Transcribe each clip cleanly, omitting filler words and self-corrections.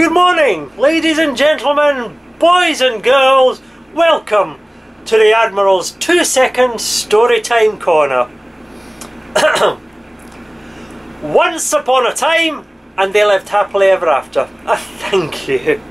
Good morning, ladies and gentlemen, boys and girls. Welcome to the Admiral's 2-second Storytime Corner. Once upon a time, and they lived happily ever after. Thank you.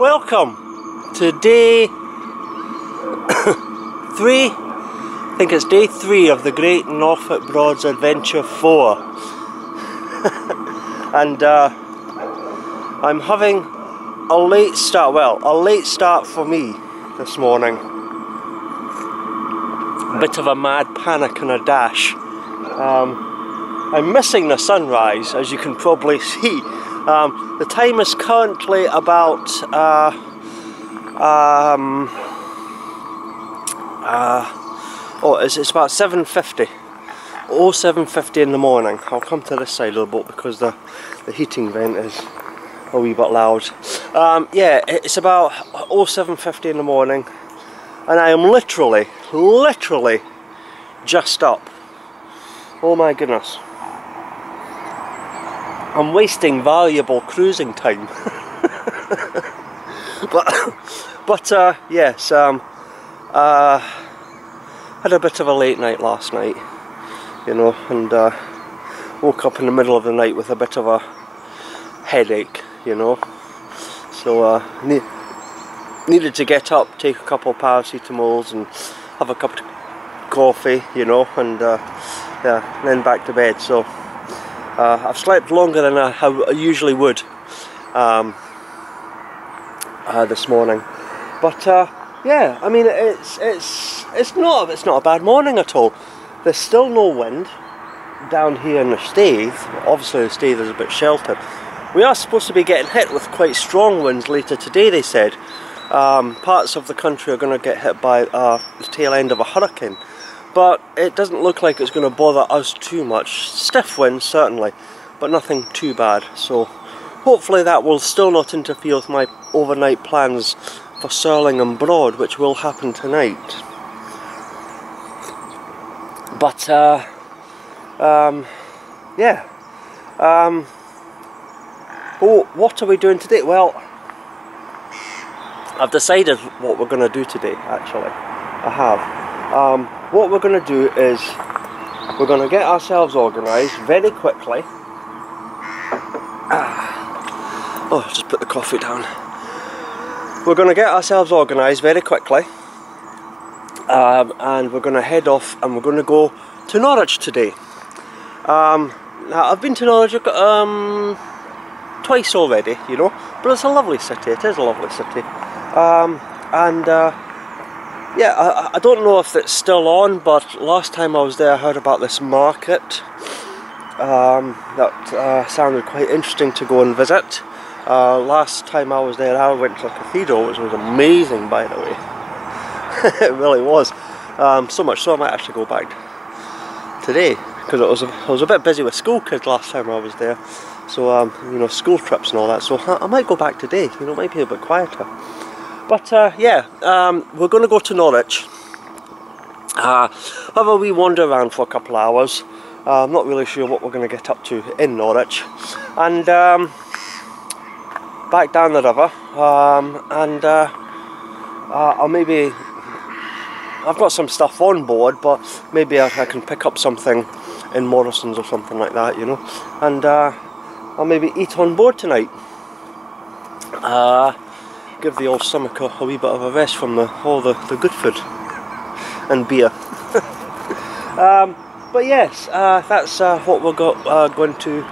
Welcome to day 3, I think it's day 3 of the Great Norfolk Broads Adventure 4. And I'm having a late start, well, a late start for me this morning. A bit of a mad panic and a dash. I'm missing the sunrise, as you can probably see. The time is currently about it's about 7:50. 7:50 in the morning. I'll come to this side of the boat because the heating vent is a wee bit loud. Yeah, it's about 7:50 in the morning, and I am literally just up. Oh my goodness. I'm wasting valuable cruising time. but yes, had a bit of a late night last night, you know, and woke up in the middle of the night with a bit of a headache, you know. So needed to get up, take a couple of paracetamols and have a cup of coffee, you know, and yeah, and then back to bed. So I've slept longer than I usually would this morning, but yeah, I mean it's not a bad morning at all. There's still no wind down here in the Stave. Obviously the Stave is a bit sheltered. We are supposed to be getting hit with quite strong winds later today, they said. Parts of the country are going to get hit by the tail end of a hurricane. But it doesn't look like it's going to bother us too much. Stiff winds certainly, but nothing too bad. So hopefully that will still not interfere with my overnight plans for Surlingham Broad, which will happen tonight. But yeah. Oh, what are we doing today? Well, I've decided what we're going to do today, actually. I have. What we're going to do is we're going to get ourselves organised very quickly. Oh, just put the coffee down. We're going to get ourselves organised very quickly, and we're going to head off and we're going to go to Norwich today. Now, I've been to Norwich twice already, you know, but it's a lovely city. It is a lovely city. Yeah, I don't know if it's still on, but last time I was there I heard about this market that sounded quite interesting to go and visit. Last time I was there I went to the cathedral, which was amazing, by the way. It really was. So much so I might actually go back today, because I was a bit busy with school kids last time I was there. So you know, school trips and all that, so I might go back today, you know, it might be a bit quieter. But yeah, we're going to go to Norwich, have a wee wander around for a couple of hours. I'm not really sure what we're going to get up to in Norwich, and back down the river, and I'll maybe, I've got some stuff on board, but maybe I can pick up something in Morrison's or something like that, you know, and I'll maybe eat on board tonight. Give the old stomach a wee bit of a rest from all the good food and beer. But yes, that's what we're going to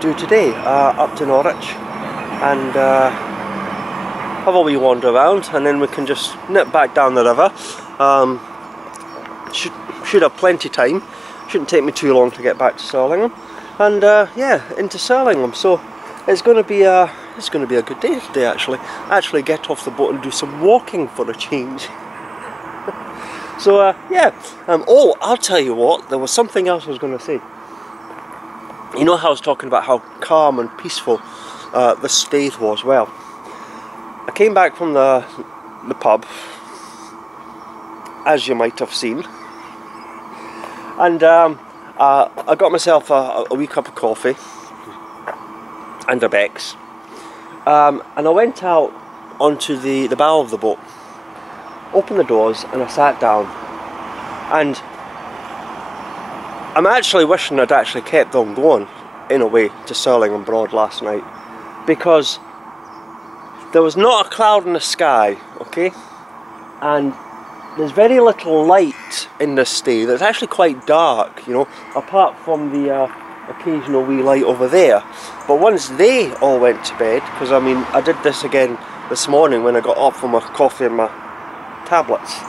do today, up to Norwich, and have a wee wander around, and then we can just nip back down the river. Should have plenty of time, shouldn't take me too long to get back to Surlingham, and yeah, into Surlingham. So it's going to be a good day today, actually get off the boat and do some walking for a change. So yeah, oh, I'll tell you what, there was something else I was going to say. You know how I was talking about how calm and peaceful the Staithe was? Well, I came back from the pub, as you might have seen, and I got myself a wee cup of coffee and a Beck's, and I went out onto the bow of the boat, opened the doors, and I sat down, and I'm actually wishing I'd actually kept on going, in a way, to Surlingham Broad last night, because there was not a cloud in the sky, okay, and there's very little light in this Staithe. It's actually quite dark, you know, apart from the occasional wee light over there. But once they all went to bed, because I mean, I did this again this morning when I got up for my coffee and my tablets,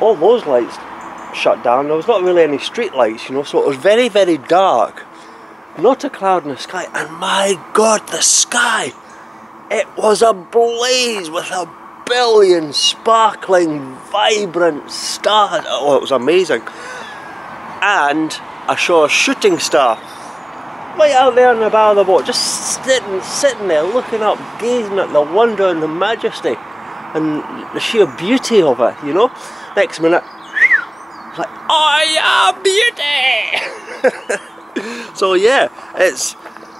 all those lights shut down. There was not really any street lights, you know, so it was very, very dark, not a cloud in the sky, and my god, the sky, it was ablaze with a billion sparkling, vibrant stars. Oh, it was amazing. And I saw a shooting star right out there in the bow of the boat, just sitting there looking up, gazing at the wonder and the majesty and the sheer beauty of it, you know. Next minute, like, oh yeah, beauty. So yeah,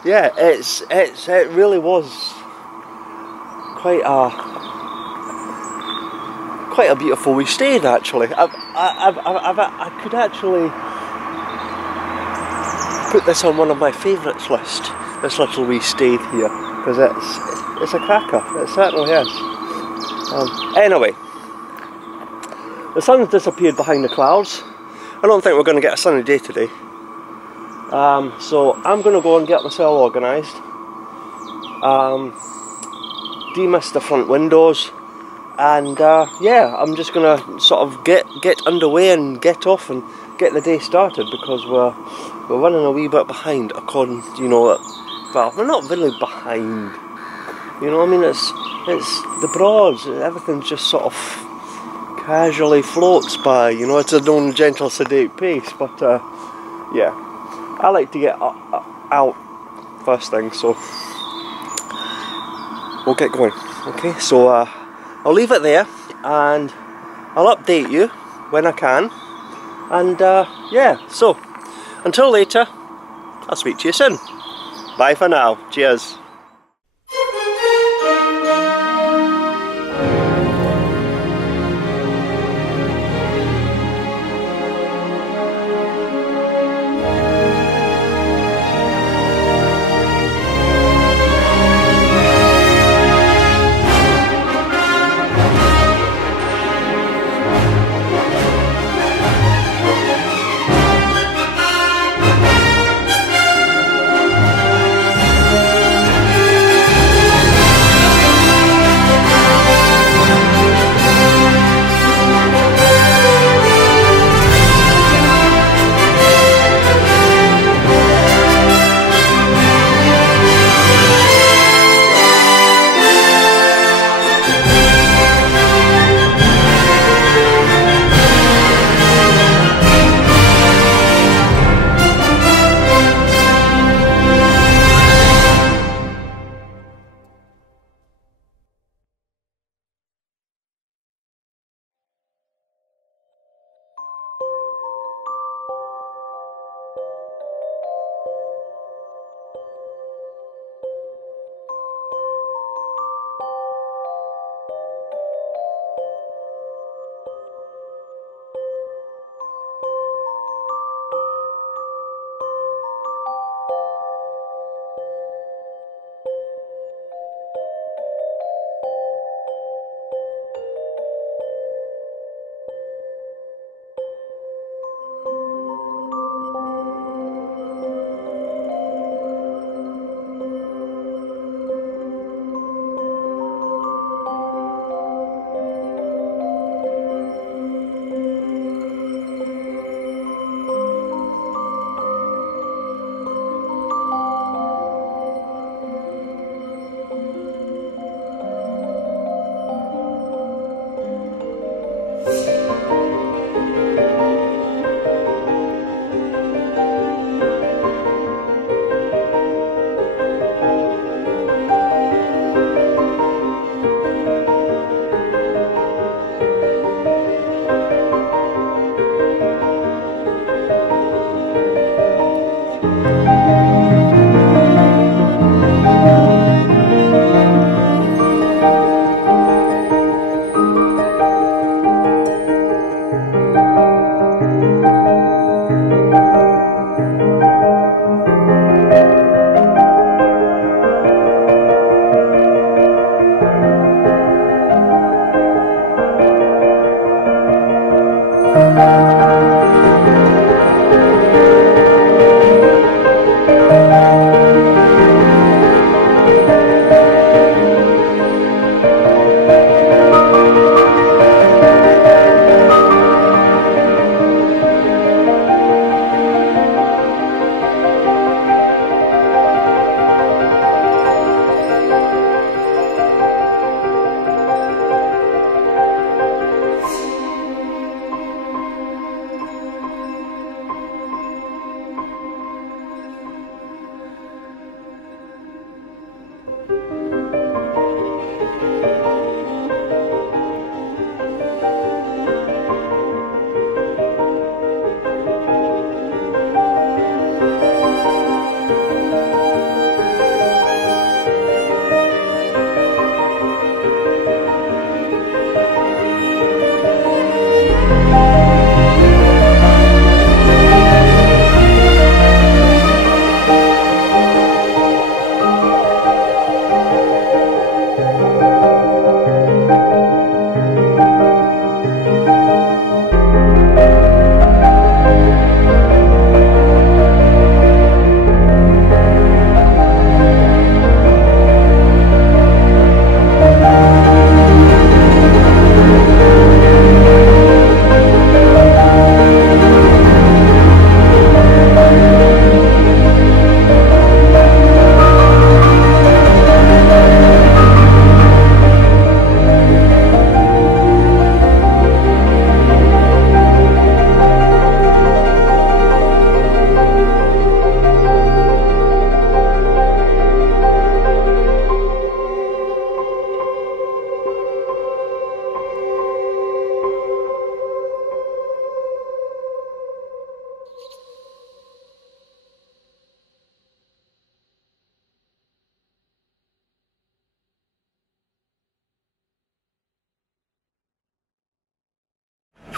it really was quite a beautiful wee Staithe, actually. I could actually put this on one of my favourites list, this little wee Staithe here, because it's a cracker. It certainly is. Anyway, the sun's disappeared behind the clouds. I don't think we're going to get a sunny day today. So I'm going to go and get myself organised, demist the front windows, and yeah, I'm just going to sort of get underway and get off and get the day started, because we're running a wee bit behind, according, you know, well, we're not really behind, you know, I mean, it's the Broads, everything just sort of casually floats by, you know, it's a known gentle sedate pace, but yeah, I like to get out first thing, so we'll get going. Okay, so I'll leave it there, and I'll update you when I can, and yeah, so until later, I'll speak to you soon. Bye for now. Cheers.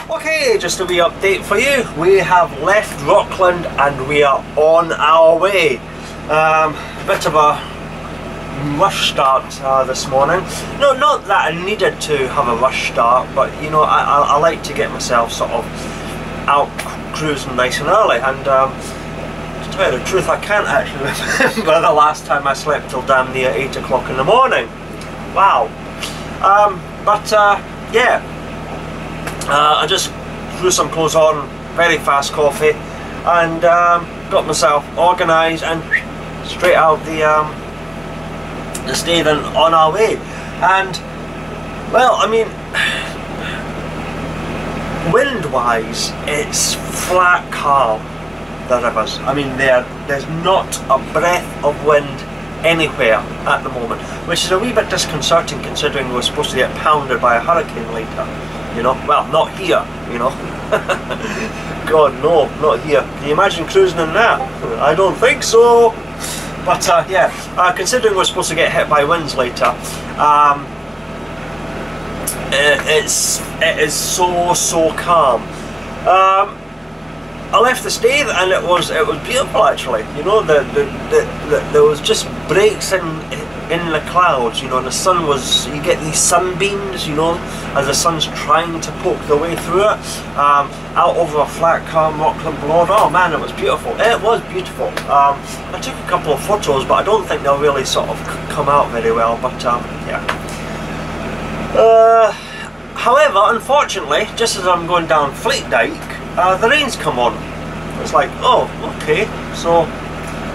Okay, just a wee update for you. We have left Rockland and we are on our way. Bit of a rush start this morning. No, not that I needed to have a rush start, but you know, I like to get myself sort of out cruising nice and early. And to tell you the truth, I can't actually remember the last time I slept till damn near 8 o'clock in the morning. Wow. Yeah. I just threw some clothes on, very fast coffee, and got myself organised and straight out the stave and on our way. And well, I mean, wind-wise, it's flat calm, the rivers. I mean, there's not a breath of wind anywhere at the moment, which is a wee bit disconcerting considering we're supposed to get pounded by a hurricane later. You know, well, not here, you know. God, no, not here. Can you imagine cruising in that? I don't think so. But yeah, considering we're supposed to get hit by winds later, it is so calm. I left the stave and it was beautiful actually. You know, there was just breaks in the clouds, you know, and the sun was, you get these sunbeams, you know, as the sun's trying to poke the way through it, out over a flat, calm Rockland Broad. Oh man, it was beautiful. It was beautiful. I took a couple of photos, but I don't think they'll really sort of come out very well, but yeah. However, unfortunately, just as I'm going down Fleet Dyke, the rain's come on. It's like, oh, okay, so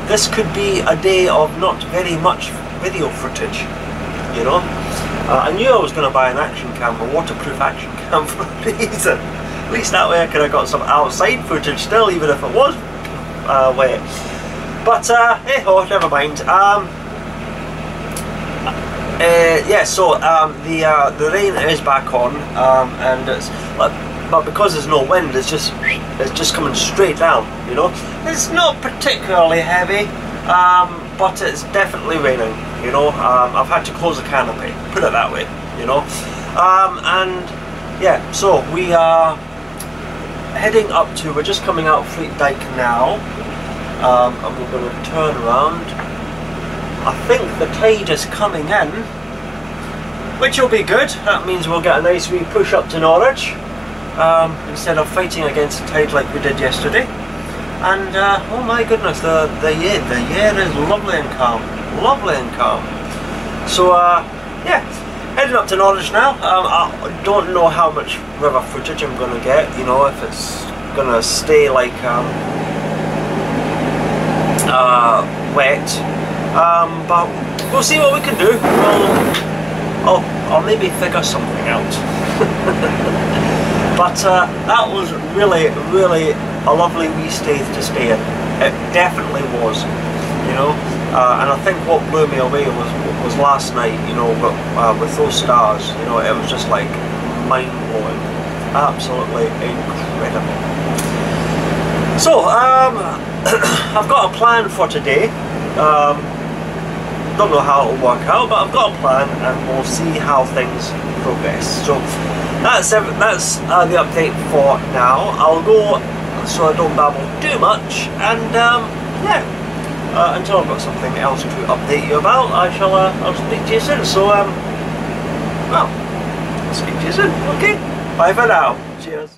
this could be a day of not very much video footage, you know. I knew I was going to buy an action cam, a waterproof action cam for a reason. At least that way I could have got some outside footage still, even if it was wet. But hey ho, never mind. Yeah, so the rain is back on, and it's but because there's no wind, it's just coming straight down. You know, it's not particularly heavy, but it's definitely raining. You know, I've had to close the canopy, put it that way. You know, and yeah, so we are heading up to. We're just coming out Fleet Dyke now, and we're going to turn around. I think the tide is coming in, which will be good. That means we'll get a nice wee push up to Norwich, instead of fighting against the tide like we did yesterday. And oh my goodness, the Yare is lovely and calm, lovely and calm. So yeah, heading up to Norwich now. I don't know how much river footage I'm going to get. You know, if it's going to stay like wet. But we'll see what we can do. I'll maybe figure something out. But that was really a lovely wee stave to stay in. It definitely was, you know. And I think what blew me away was last night, you know, with those stars. You know, it was just like mind blowing, absolutely incredible. So I've got a plan for today. Don't know how it'll work out, but I've got a plan and we'll see how things progress. So that's the update for now. I'll go so I don't babble too much, and yeah, until I've got something else to update you about, I'll speak to you soon. So well, I'll speak to you soon. Okay, bye for now. Cheers.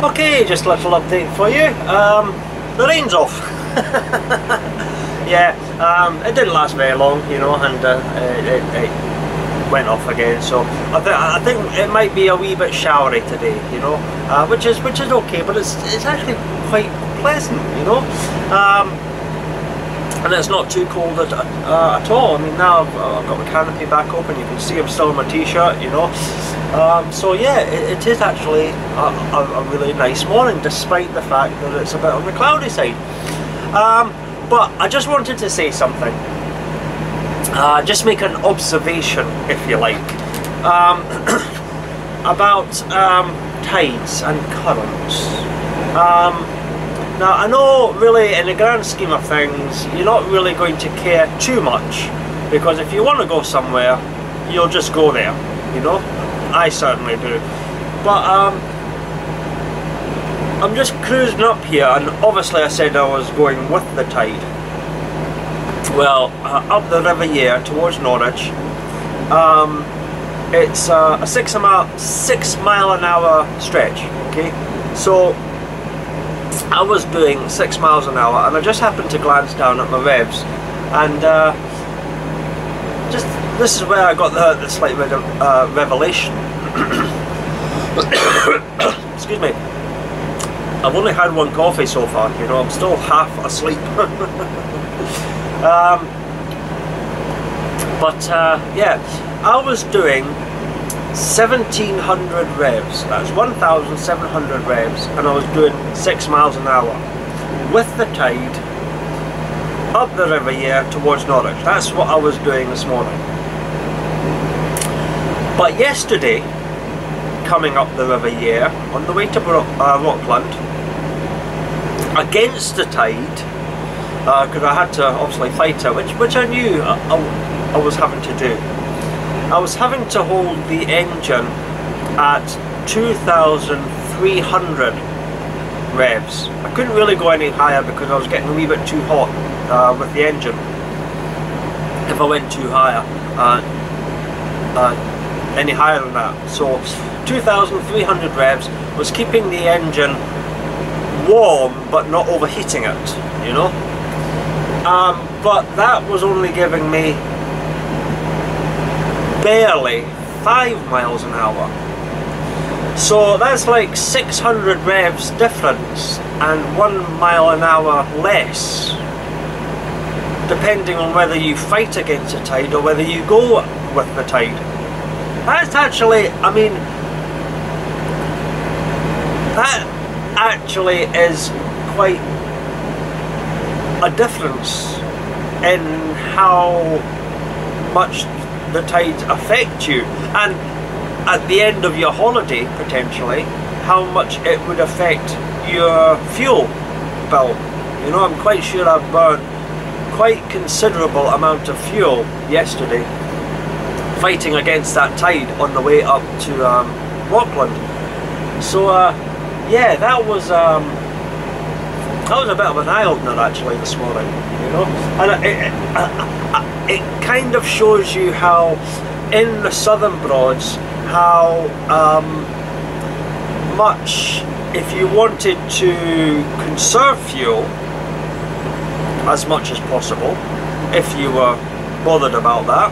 Okay, just a little update for you. The rain's off. Yeah, it didn't last very long, you know, and it went off again. So I think it might be a wee bit showery today, you know, which is okay, but it's actually quite pleasant, you know. And it's not too cold at all. I mean, now I've got the canopy back open, you can see I'm still in my t-shirt, you know. So yeah, it is actually a really nice morning, despite the fact that it's a bit on the cloudy side. But I just wanted to say something, just make an observation, if you like, about tides and currents. Now, I know really in the grand scheme of things you're not really going to care too much, because if you want to go somewhere you'll just go there, you know. I certainly do. But I'm just cruising up here, and obviously I said I was going with the tide. Well, up the River Yare towards Norwich, it's a 6 mile an hour stretch, okay? So I was doing 6 miles an hour, and I just happened to glance down at my revs, and just this is where I got the slight revelation. Excuse me. I've only had one coffee so far, you know, I'm still half asleep. Yeah, I was doing 1700 revs, that's 1700 revs, and I was doing 6 miles an hour with the tide up the River Yare towards Norwich. That's what I was doing this morning. But yesterday, coming up the River Yare on the way to Rockland, against the tide, because I had to obviously fight it, which I knew I was having to do. I was having to hold the engine at 2,300 revs. I couldn't really go any higher because I was getting a wee bit too hot with the engine. If I went too higher, any higher than that. So 2,300 revs was keeping the engine warm but not overheating it, you know. But that was only giving me barely 5 miles an hour. So that's like 600 revs difference and 1 mile an hour less, depending on whether you fight against the tide or whether you go with the tide. That's actually, I mean, that actually is quite a difference in how much the tides affect you, and at the end of your holiday potentially how much it would affect your fuel bill. You know, I'm quite sure I've burned quite considerable amount of fuel yesterday fighting against that tide on the way up to Rockland. So yeah, that was a bit of an eye-opener actually this morning, you know. And it kind of shows you how in the Southern Broads, how much, if you wanted to conserve fuel as much as possible, if you were bothered about that,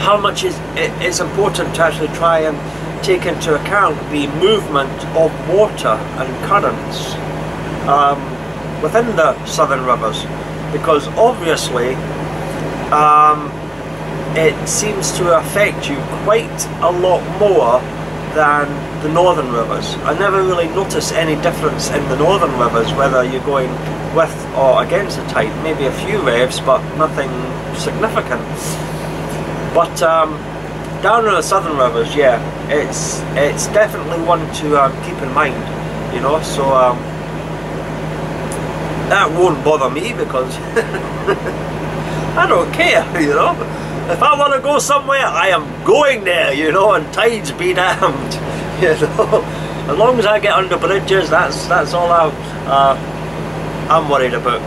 how much it's important to actually try and take into account the movement of water and currents within the southern rivers, because obviously it seems to affect you quite a lot more than the northern rivers. I never really notice any difference in the northern rivers, whether you're going with or against the tide. Maybe a few revs, but nothing significant. But down in the southern rivers, yeah, it's definitely one to keep in mind, you know. So that won't bother me because I don't care, you know. If I want to go somewhere, I am going there, you know, and tides be damned, you know. As long as I get under bridges, that's all I'm worried about.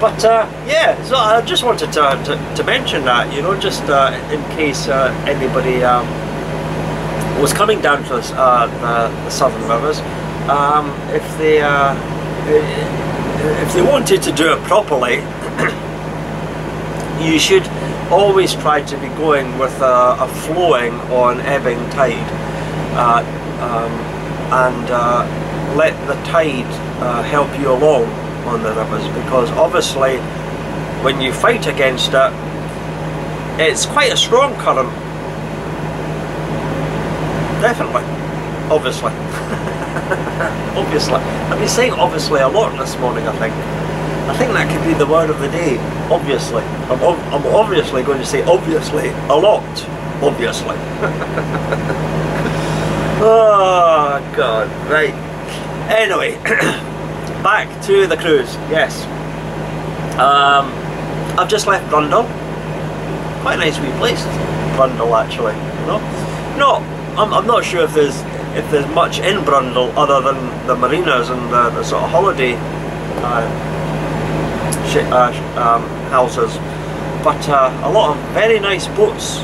But yeah, so I just wanted to mention that, you know, just in case anybody was coming down to the southern rivers, if they wanted to do it properly, you should always try to be going with a flowing on ebbing tide, and let the tide help you along on the rivers, because obviously when you fight against it, it's quite a strong current. Definitely. Obviously. Obviously. I've been saying obviously a lot this morning, I think. I think that could be the word of the day. Obviously. I'm obviously going to say obviously a lot. Obviously. Oh God. Right. Anyway, back to the cruise. Yes. I've just left Brundall. Quite a nice wee place, Brundall, actually. You know, I'm not sure if there's much in Brundall other than the marinas and the sort of holiday houses, but a lot of very nice boats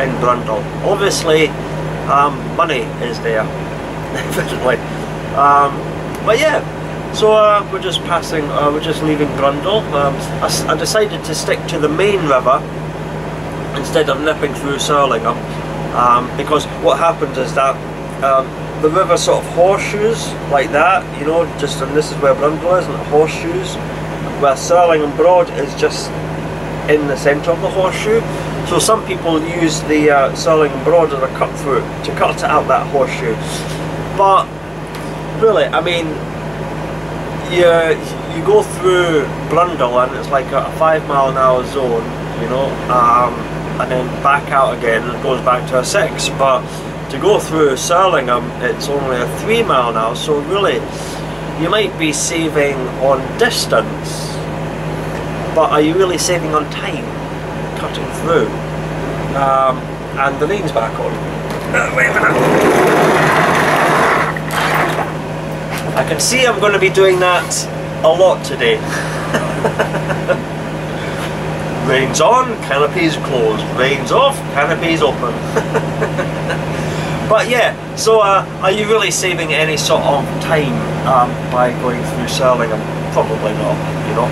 in Brundall. Obviously, money is there, definitely. But yeah. So we're just passing, we're just leaving Brundall. I decided to stick to the main river instead of nipping through Surlingham, because what happens is that the river sort of horseshoes like that, you know, just, and this is where Brundall is, and it horseshoes, where Surlingham Broad is just in the centre of the horseshoe. So some people use the Surlingham Broad as a cut through to cut out that horseshoe. But really, I mean, you go through Brundall and it's like a 5 mile an hour zone, you know, and then back out again and it goes back to a 6. But to go through Surlingham, it's only a 3 mile an hour, so really you might be saving on distance, but are you really saving on time cutting through? And the rain's back on. Wait a minute. I can see I'm going to be doing that a lot today. Rain's on, canopies closed. Rain's off, canopies open. But yeah, so are you really saving any sort of time by going through Surlingham? Probably not, you know.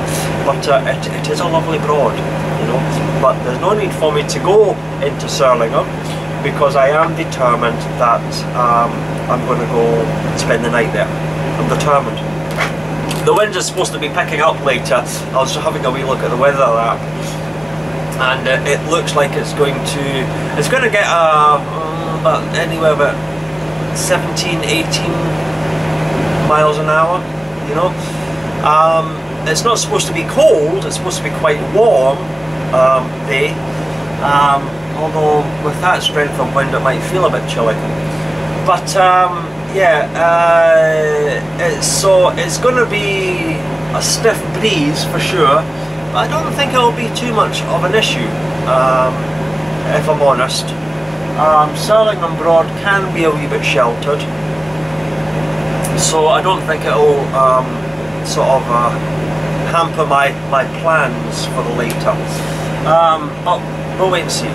But it is a lovely broad, you know. But there's no need for me to go into Surlingham, because I am determined that I'm going to go spend the night there. I'm determined. The wind is supposed to be picking up later. I was having a wee look at the weather app, and it looks like it's going to get about anywhere about 17, 18 miles an hour, you know. It's not supposed to be cold, it's supposed to be quite warm day, although with that strength of wind it might feel a bit chilly. But yeah, it's going to be a stiff breeze for sure, but I don't think it'll be too much of an issue, if I'm honest. Surlingham Broad can be a wee bit sheltered, so I don't think it'll sort of hamper my plans for the later. But we'll wait and see.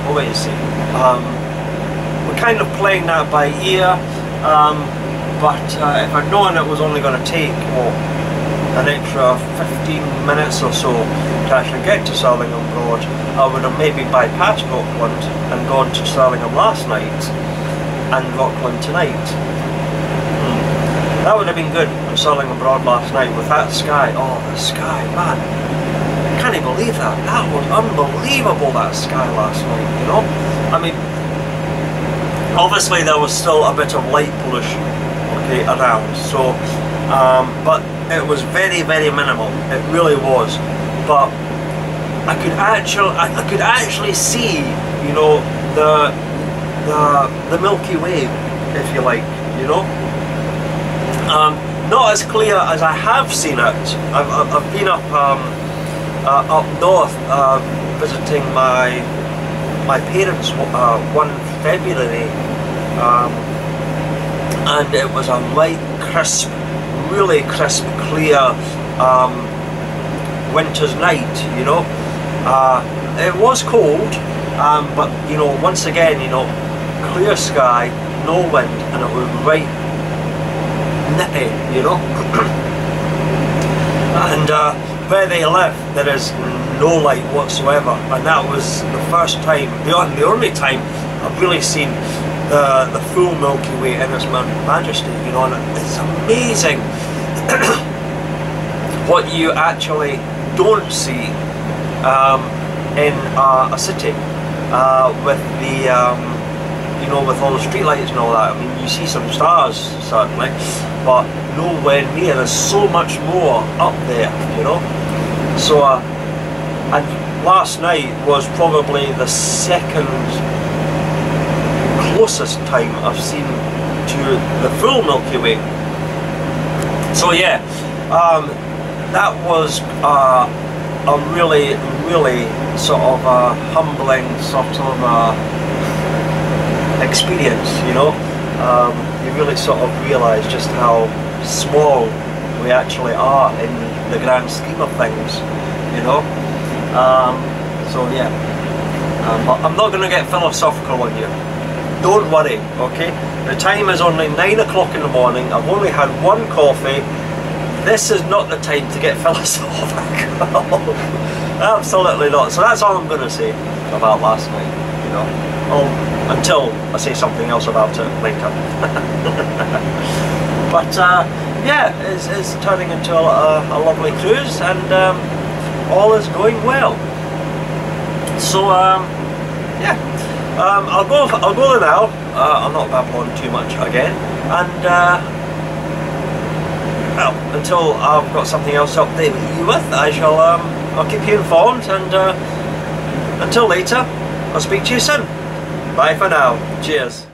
We're kind of playing that by ear. But if I'd known it was only going to take an extra 15 minutes or so to actually get to Surlingham Broad, I would have maybe bypassed Rockland and gone to Surlingham last night and Rockland tonight. That would have been good on Surlingham Broad last night with that sky. Oh, the sky, man. I can't even believe that. That was unbelievable, that sky last night, you know? I mean, obviously there was still a bit of light pollution, okay, around, so but it was very, very minimal. It really was. But I could actually see, you know, the Milky Way, if you like, you know. Not as clear as I have seen it. I've been up north visiting my parents one February, and it was a light, crisp, really crisp, clear winter's night, you know. It was cold, but you know, once again, you know, clear sky, no wind, and it was right nippy, you know. And where they live, there is no light whatsoever, and that was the first time, beyond the only time, I've really seen the full Milky Way in its majesty, you know. And it's amazing what you actually don't see in a city with the you know, with all the street lights and all that. I mean, you see some stars certainly, but nowhere near. There's so much more up there, you know. So and last night was probably the second closest time I've seen to the full Milky Way. So yeah, that was a really sort of humbling sort of experience, you know. You really sort of realise just how small we actually are in the grand scheme of things, you know. So yeah, but I'm not going to get philosophical on you. Don't worry, okay? The time is only 9 o'clock in the morning. I've only had one coffee. This is not the time to get philosophical. Absolutely not. So that's all I'm going to say about last night, you know. Until I say something else about it later. But yeah, it's turning into a lovely cruise, and all is going well. So yeah, I'll go there now. I'll not babble on too much again, and well, until I've got something else to update you with, I'll keep you informed, and until later, I'll speak to you soon. Bye for now. Cheers.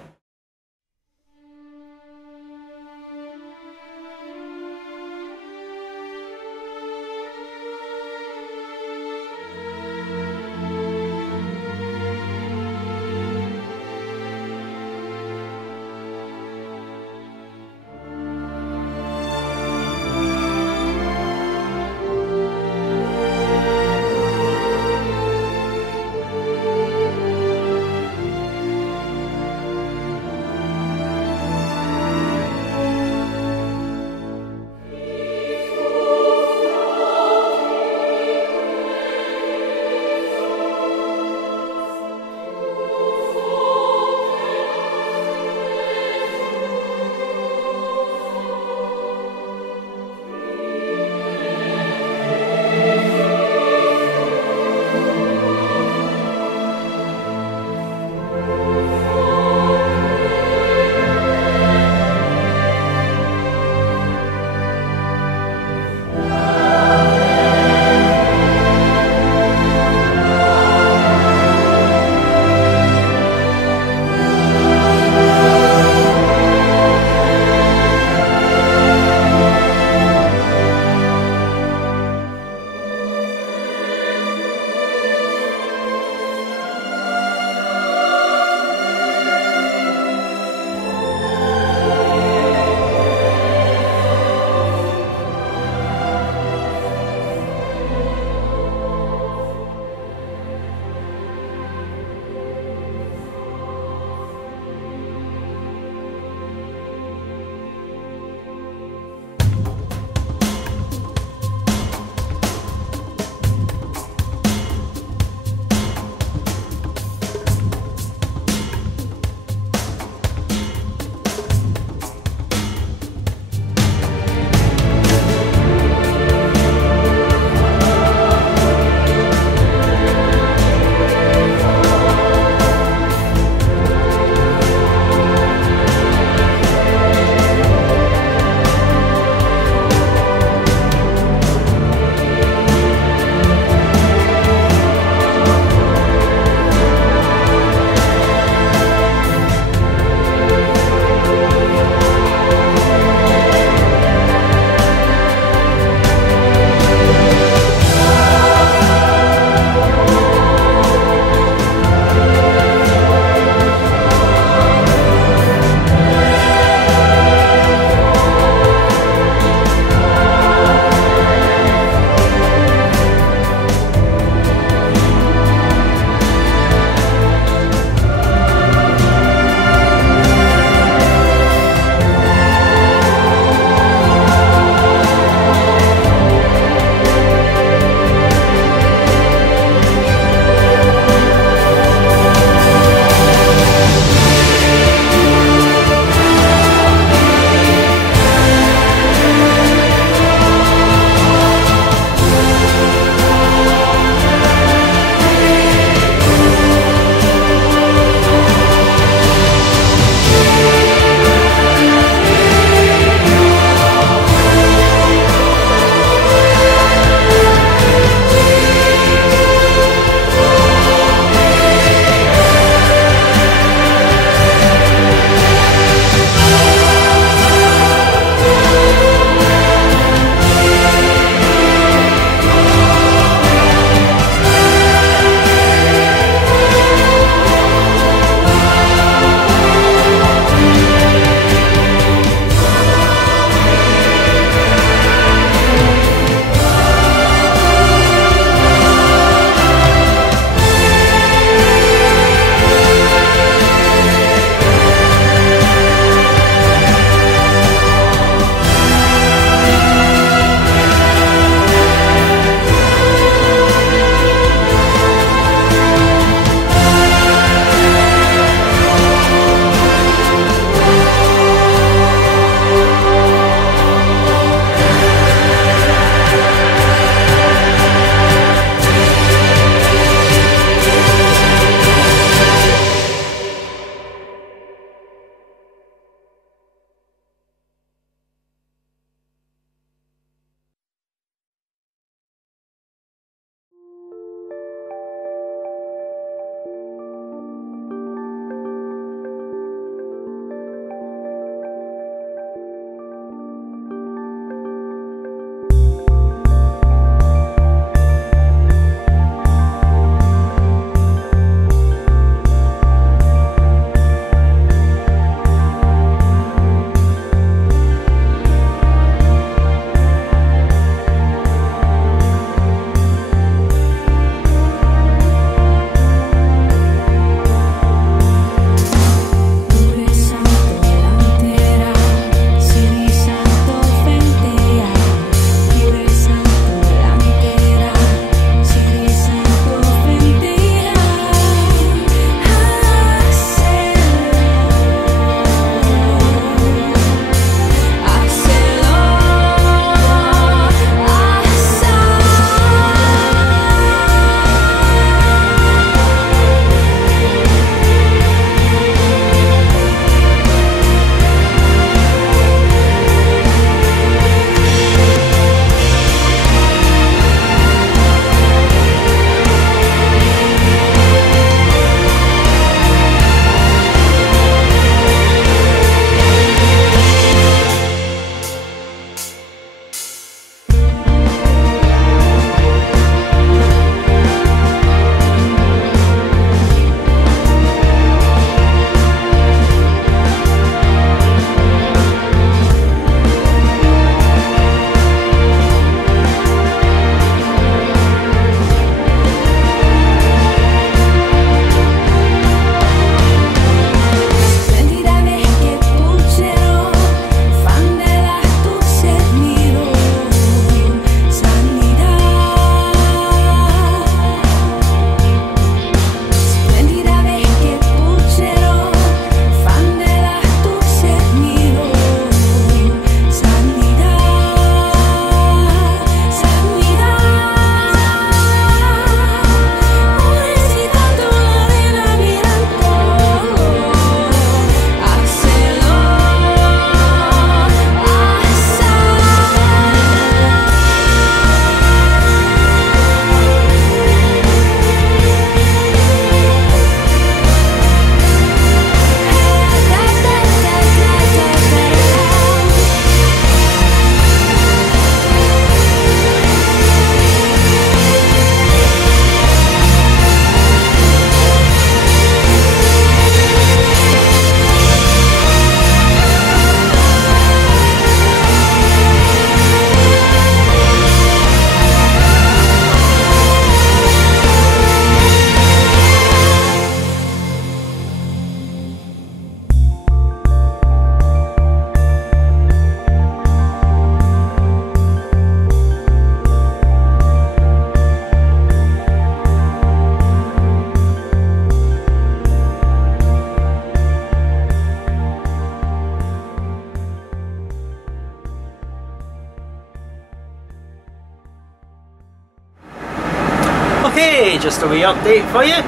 just a wee update for you.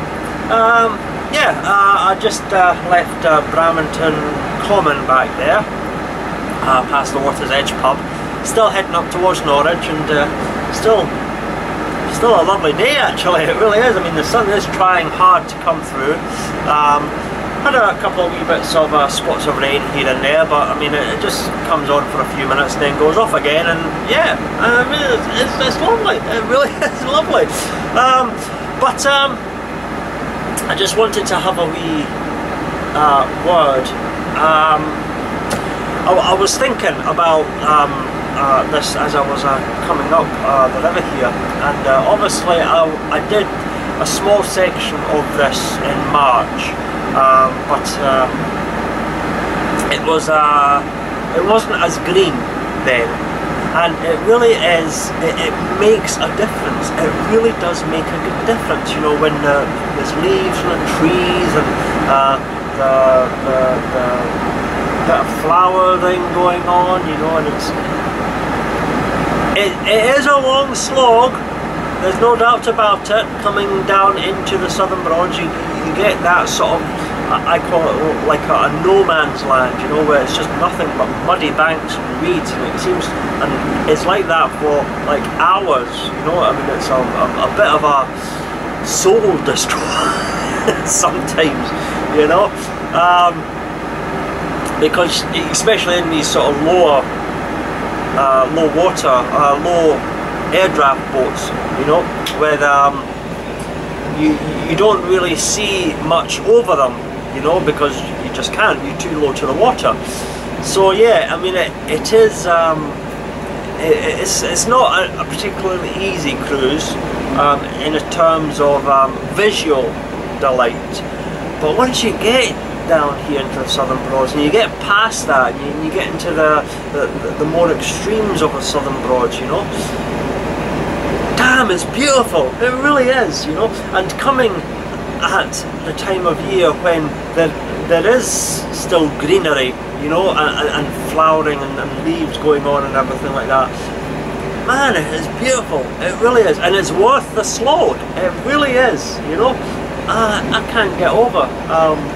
Yeah, I just left Bramington Common back there, past the Water's Edge pub. Still heading up towards Norwich, and still a lovely day actually, it really is. I mean, the sun is trying hard to come through. Had a couple of wee bits of spots of rain here and there, but I mean it just comes on for a few minutes and then goes off again, and yeah, I mean it's lovely, it really is lovely. But I just wanted to have a wee word. I was thinking about this as I was coming up the river here, and obviously I did a small section of this in March, but it wasn't as green then, and it really is. It makes a difference. It really does make a good difference. You know, when there's leaves on the trees and the bit of flowering going on, you know, and it is a long slog, there's no doubt about it. Coming down into the Southern Broads, you get that sort of, I call it like a no man's land, you know, where it's just nothing but muddy banks and reeds, and it seems, and it's like that for like hours, you know. I mean, it's a bit of a soul destroyer sometimes, you know, because especially in these sort of low water, low air draft boats, you know, where you don't really see much over them, you know, because you just can't, you're too low to the water. So yeah, I mean it is it's not a particularly easy cruise in terms of visual delight, but once you get down here into the Southern Broads and you get past that, and you get into the more extremes of the Southern Broads, you know, damn, it's beautiful, it really is, you know. And coming at the time of year when there is still greenery, you know, and flowering and leaves going on and everything like that, man, it is beautiful, it really is, and it's worth the slog, it really is, you know. I can't get over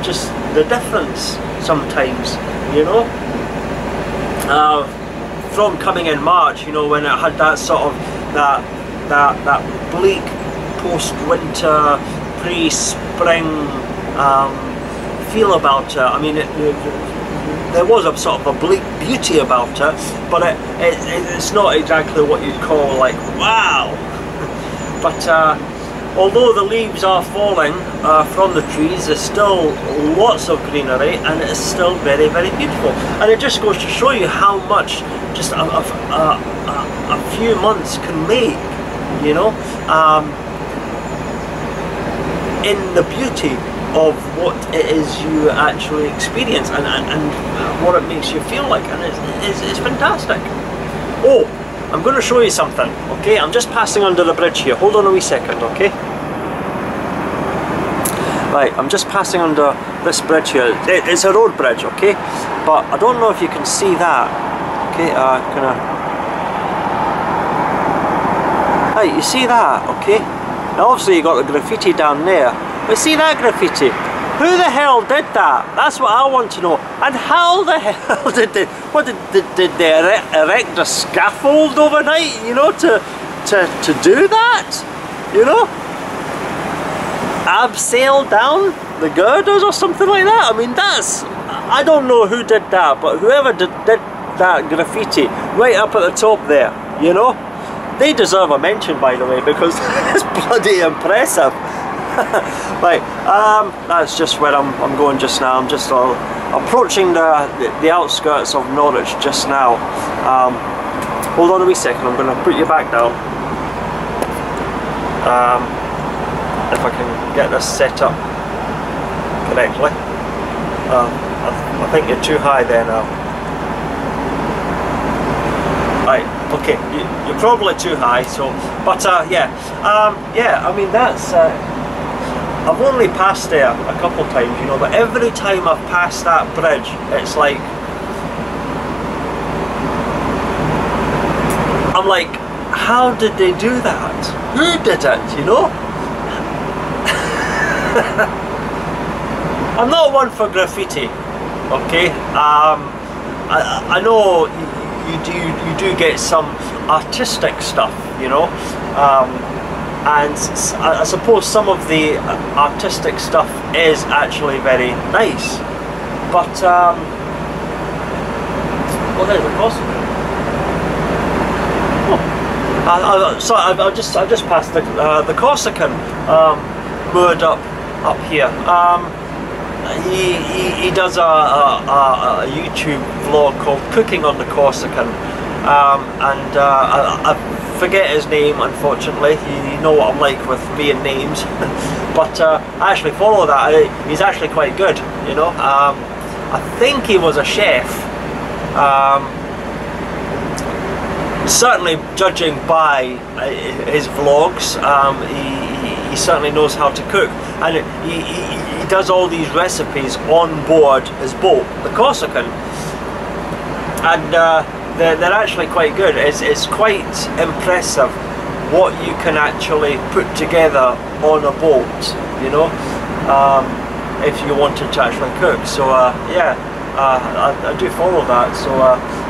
just the difference sometimes, you know, from coming in March, you know, when it had that sort of that bleak post-winter, pre-spring feel about it. I mean, there was a sort of a bleak beauty about it, but it's not exactly what you'd call like wow. But although the leaves are falling from the trees, there's still lots of greenery, and it's still very, very beautiful. And it just goes to show you how much just a few months can make, you know, in the beauty of what it is you actually experience, and what it makes you feel like, and it's fantastic. Oh, I'm going to show you something, okay? I'm just passing under the bridge here. Hold on a wee second, okay? Right, I'm just passing under this bridge here. It's a road bridge, okay? But I don't know if you can see that. Okay, right, you see that, okay? Now obviously you got the graffiti down there. But see that graffiti? Who the hell did that? That's what I want to know. And how the hell did they, did they erect a scaffold overnight, you know, to do that? You know? Abseil down the girders or something like that? I mean, that's, I don't know who did that, but whoever did that graffiti right up at the top there, you know? They deserve a mention, by the way, because it's bloody impressive. Right, that's just where I'm going just now. I'm just approaching the outskirts of Norwich just now. Hold on a wee second, I'm going to put you back down. If I can get this set up correctly. I think you're too high there now. Right, okay, you're probably too high, so, but yeah, yeah, I mean that's, I've only passed there a couple times, you know, but every time I've passed that bridge, it's like, I'm like, how did they do that? Who did it, you know? I'm not one for graffiti, okay? I know you do get some artistic stuff, you know, and I suppose some of the artistic stuff is actually very nice, but well, there's a Corsican. Oh, sorry, I've just passed the Corsican moored up here. He does a YouTube vlog called Cooking on the Corsican, and I forget his name, unfortunately. You know what I'm like with me and names. But I actually follow that. He's actually quite good, you know. I think he was a chef. Certainly, judging by his vlogs, he certainly knows how to cook, and he does all these recipes on board his boat, the Corsican, and they're actually quite good. It's quite impressive what you can actually put together on a boat, you know, if you wanted to actually cook. So yeah, I do follow that. So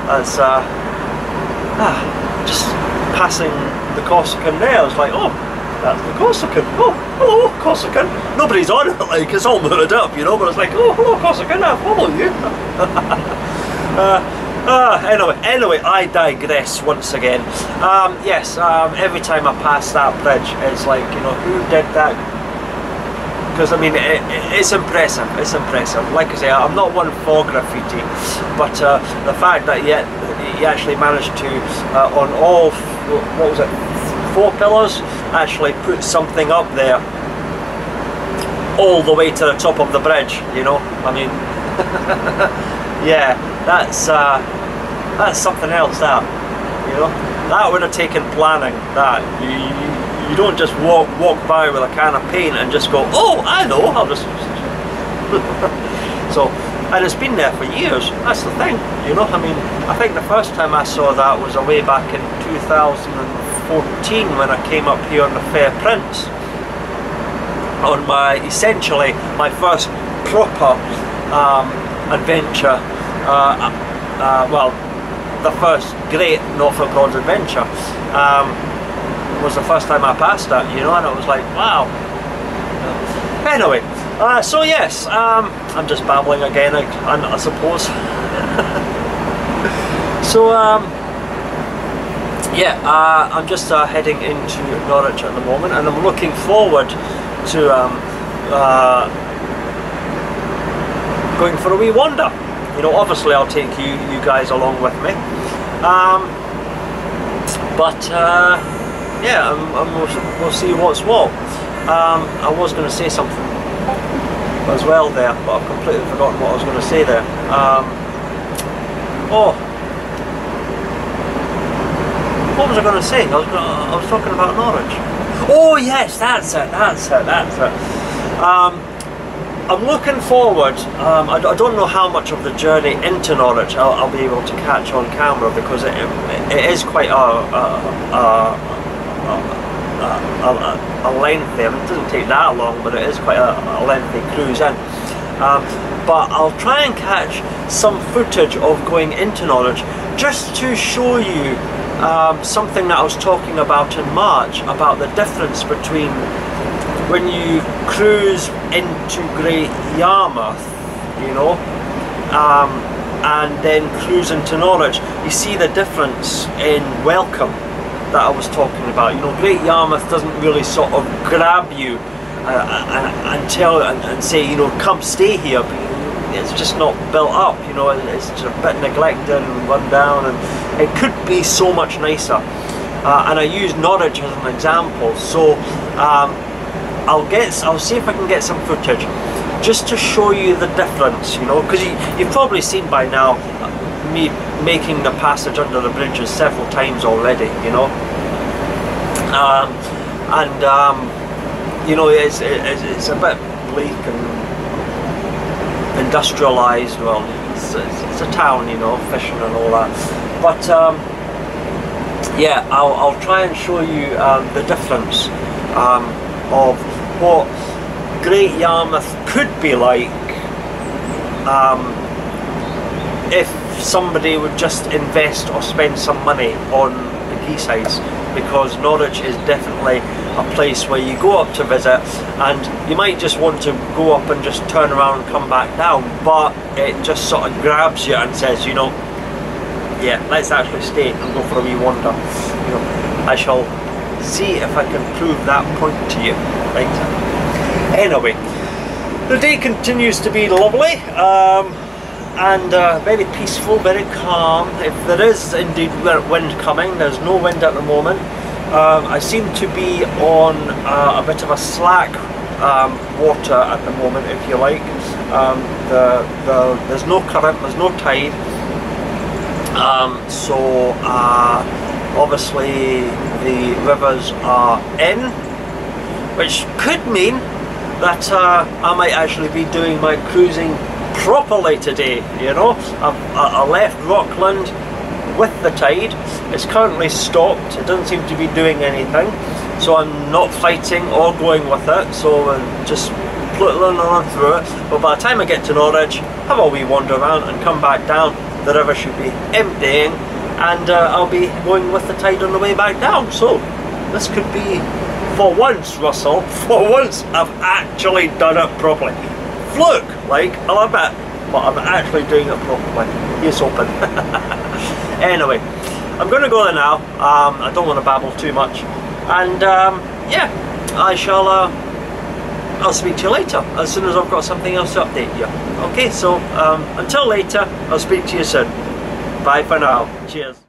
that's just passing the Corsican there. I was like, oh, that's the Corsican. Oh, hello, Corsican. Nobody's on it, like, it's all moored up, you know, but it's like, oh, hello, Corsican, I follow you. Anyway, I digress once again. Yes, every time I pass that bridge, it's like, you know, who did that? Because, I mean, it's impressive, it's impressive. Like I say, I'm not one for graffiti, but the fact that he actually managed to, on all, what was it, 4 pillars, actually put something up there all the way to the top of the bridge, you know, I mean, yeah, that's something else, that, you know, that would have taken planning. That you don't just walk by with a can of paint and just go, oh, I know, I'll just so, and it's been there for years. That's the thing, you know. I mean, I think the first time I saw that was way back in 2014 when I came up here on the Fair Prince on essentially my first proper adventure. Well, the first great Norfolk Broads adventure was the first time I passed that, you know, and it was like, wow. Anyway, so yes, I'm just babbling again, I suppose. So yeah, I'm just heading into Norwich at the moment, and I'm looking forward to going for a wee wander. You know, obviously I'll take you guys along with me, but yeah, we'll see what's what. I was going to say something as well there, but I've completely forgotten what I was going to say there. Oh, what was I going to say? I was talking about Norwich. Oh yes, that's it. I'm looking forward. I don't know how much of the journey into Norwich I'll be able to catch on camera, because it is quite a lengthy, I mean, it doesn't take that long, but it is quite a lengthy cruise in. But I'll try and catch some footage of going into Norwich, just to show you something that I was talking about in March, about the difference between when you cruise into Great Yarmouth, you know, and then cruise into Norwich. You see the difference in welcome that I was talking about. You know, Great Yarmouth doesn't really sort of grab you and say, you know, come stay here. It's just not built up, you know, it's just a bit neglected and run down, and it could be so much nicer. And I use Norwich as an example, so I'll see if I can get some footage just to show you the difference, you know, because you've probably seen by now me making the passage under the bridges several times already, you know, you know, it's a bit bleak and industrialised. Well, it's a town, you know, fishing and all that, but yeah, I'll try and show you the difference of what Great Yarmouth could be like if somebody would just invest or spend some money on the quaysides, because Norwich is definitely a place where you go up to visit and you might just want to go up and just turn around and come back down, but it just sort of grabs you and says, you know, yeah, let's actually stay and go for a wee wander. You know, I shall see if I can prove that point to you. Right. Anyway, the day continues to be lovely and very peaceful, very calm. If there is indeed wind coming, there's no wind at the moment. I seem to be on a bit of a slack water at the moment, if you like. There's no current, there's no tide. So obviously the rivers are in, which could mean that I might actually be doing my cruising properly today. You know, I left Rockland with the tide. It's currently stopped. It doesn't seem to be doing anything, so I'm not fighting or going with it, so I'm just pluttering on through it. But by the time I get to Norwich, have a wee wander around and come back down, the river should be emptying, and I'll be going with the tide on the way back down. So this could be, for once, Russell, for once I've actually done it properly. Fluke, like, a bit, but I'm actually doing it properly. Here's open. Anyway, I'm going to go there now. I don't want to babble too much, and yeah, I shall I'll speak to you later as soon as I've got something else to update you. Okay, so until later, I'll speak to you soon. Bye for now. Cheers.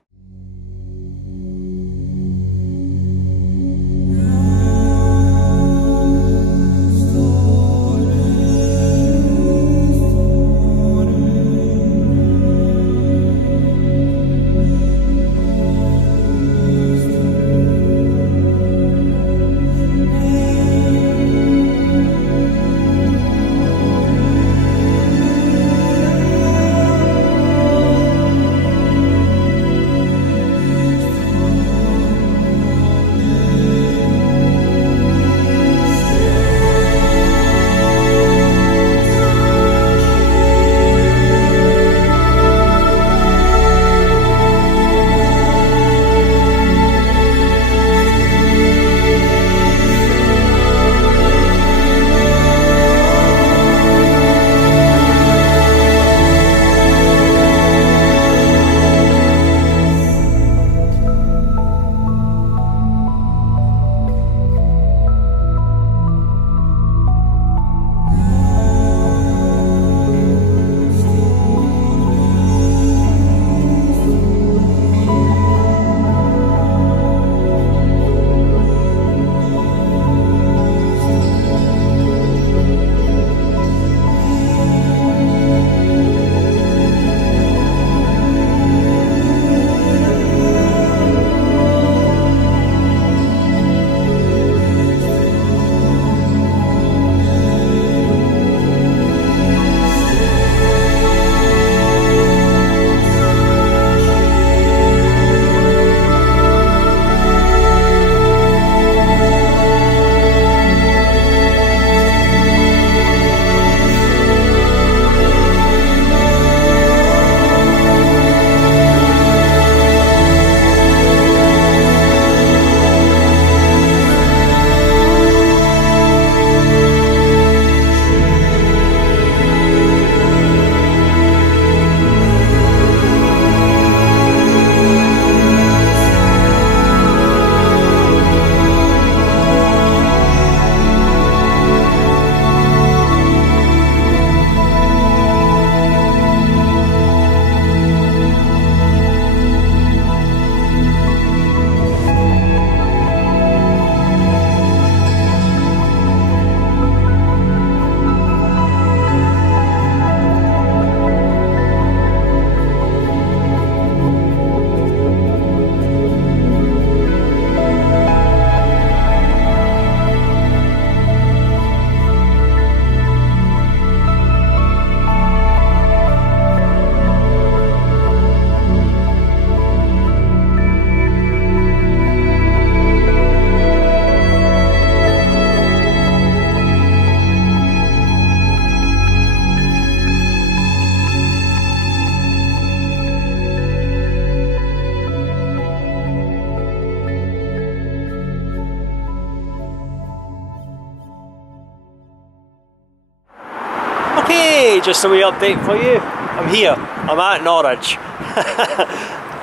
just a wee update for you. I'm here, I'm at Norwich.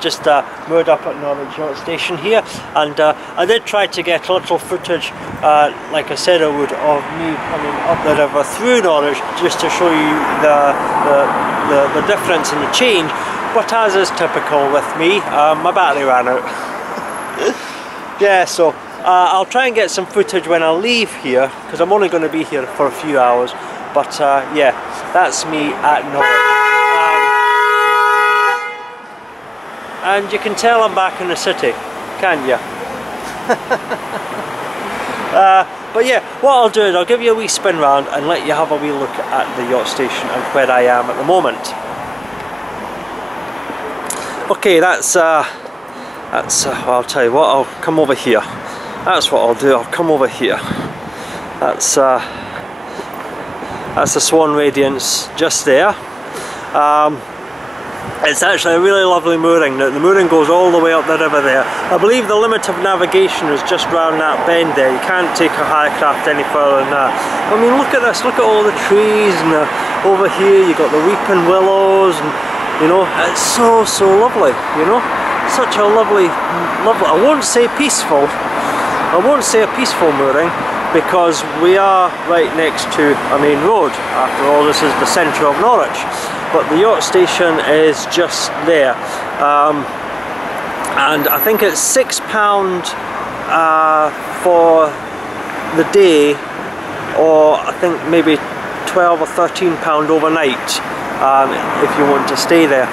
Just moored up at Norwich Yacht Station here, and I did try to get a little footage, like I said I would, of me coming up the river through Norwich, just to show you the difference in the change, but as is typical with me, my battery ran out. Yeah, so I'll try and get some footage when I leave here, because I'm only going to be here for a few hours, but yeah, that's me at Norwich. And you can tell I'm back in the city, can't you? But yeah, what I'll do is I'll give you a wee spin round and let you have a wee look at the yacht station and where I am at the moment. Okay, that's well, I'll tell you what, I'll come over here. That's what I'll do, I'll come over here. That's the Swan Radiance just there. It's actually a really lovely mooring. The mooring goes all the way up the river there. I believe the limit of navigation is just round that bend there. You can't take a hire craft any further than that. I mean, look at this, look at all the trees, and over here you've got the weeping willows, and you know, it's so lovely, you know. Such a lovely, I won't say peaceful, I won't say a peaceful mooring, because we are right next to a main road. After all, this is the centre of Norwich. But the yacht station is just there, and I think it's £6 for the day, or I think maybe £12 or £13 overnight, if you want to stay there.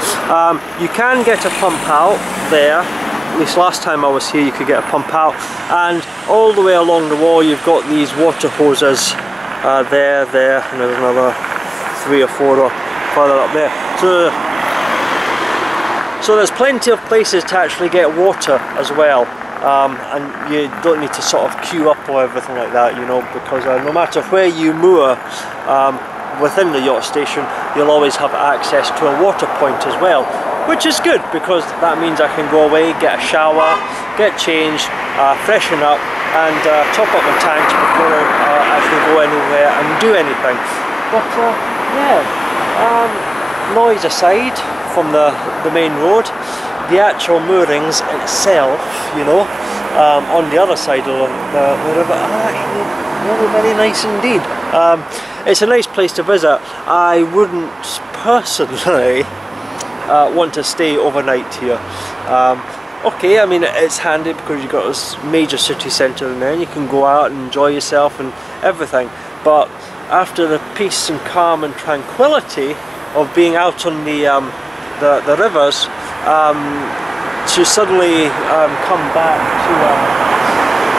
You can get a pump out there. At least last time I was here you could get a pump out, and all the way along the wall you've got these water hoses, there, and there's another 3 or 4 further up there. So there's plenty of places to actually get water as well, and you don't need to sort of queue up or everything like that, you know, because no matter where you moor within the yacht station, you'll always have access to a water point as well, which is good, because that means I can go away, get a shower, get changed, freshen up, and top up my tanks before I actually go anywhere and do anything. But yeah, noise aside from the main road, the actual moorings itself, you know, on the other side of the river, are actually really very nice indeed. It's a nice place to visit. I wouldn't personally want to stay overnight here. Okay, I mean, it's handy because you've got this major city centre in there and you can go out and enjoy yourself and everything, but after the peace and calm and tranquility of being out on the rivers, to suddenly come back to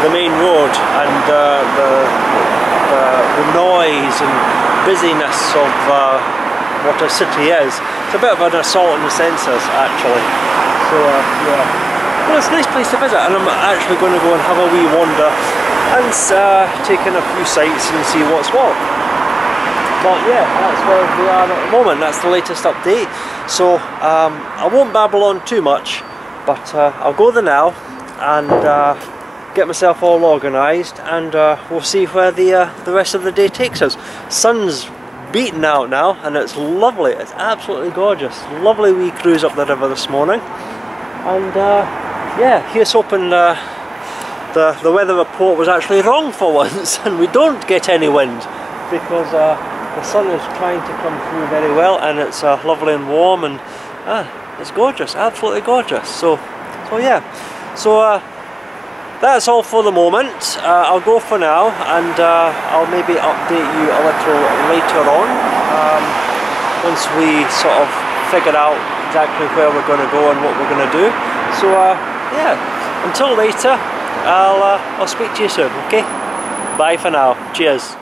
the main road and the noise and busyness of what a city is, it's a bit of an assault on the senses actually. So yeah, well, it's a nice place to visit, and I'm actually going to go and have a wee wander and take in a few sights and see what's what. But yeah, that's where we are at the moment. That's the latest update. So I won't babble on too much, but I'll go there now and get myself all organised, and we'll see where the rest of the day takes us. Sun's beaten out now, and it's lovely. It's absolutely gorgeous. Lovely wee cruise up the river this morning, and yeah, here's hoping the weather report was actually wrong for once, and we don't get any wind, because the sun is trying to come through very well, and it's lovely and warm, and it's gorgeous, absolutely gorgeous. So yeah, so that's all for the moment. I'll go for now, and I'll maybe update you a little later on, once we sort of figure out exactly where we're going to go and what we're going to do. So yeah, until later, I'll speak to you soon, okay? Bye for now, cheers.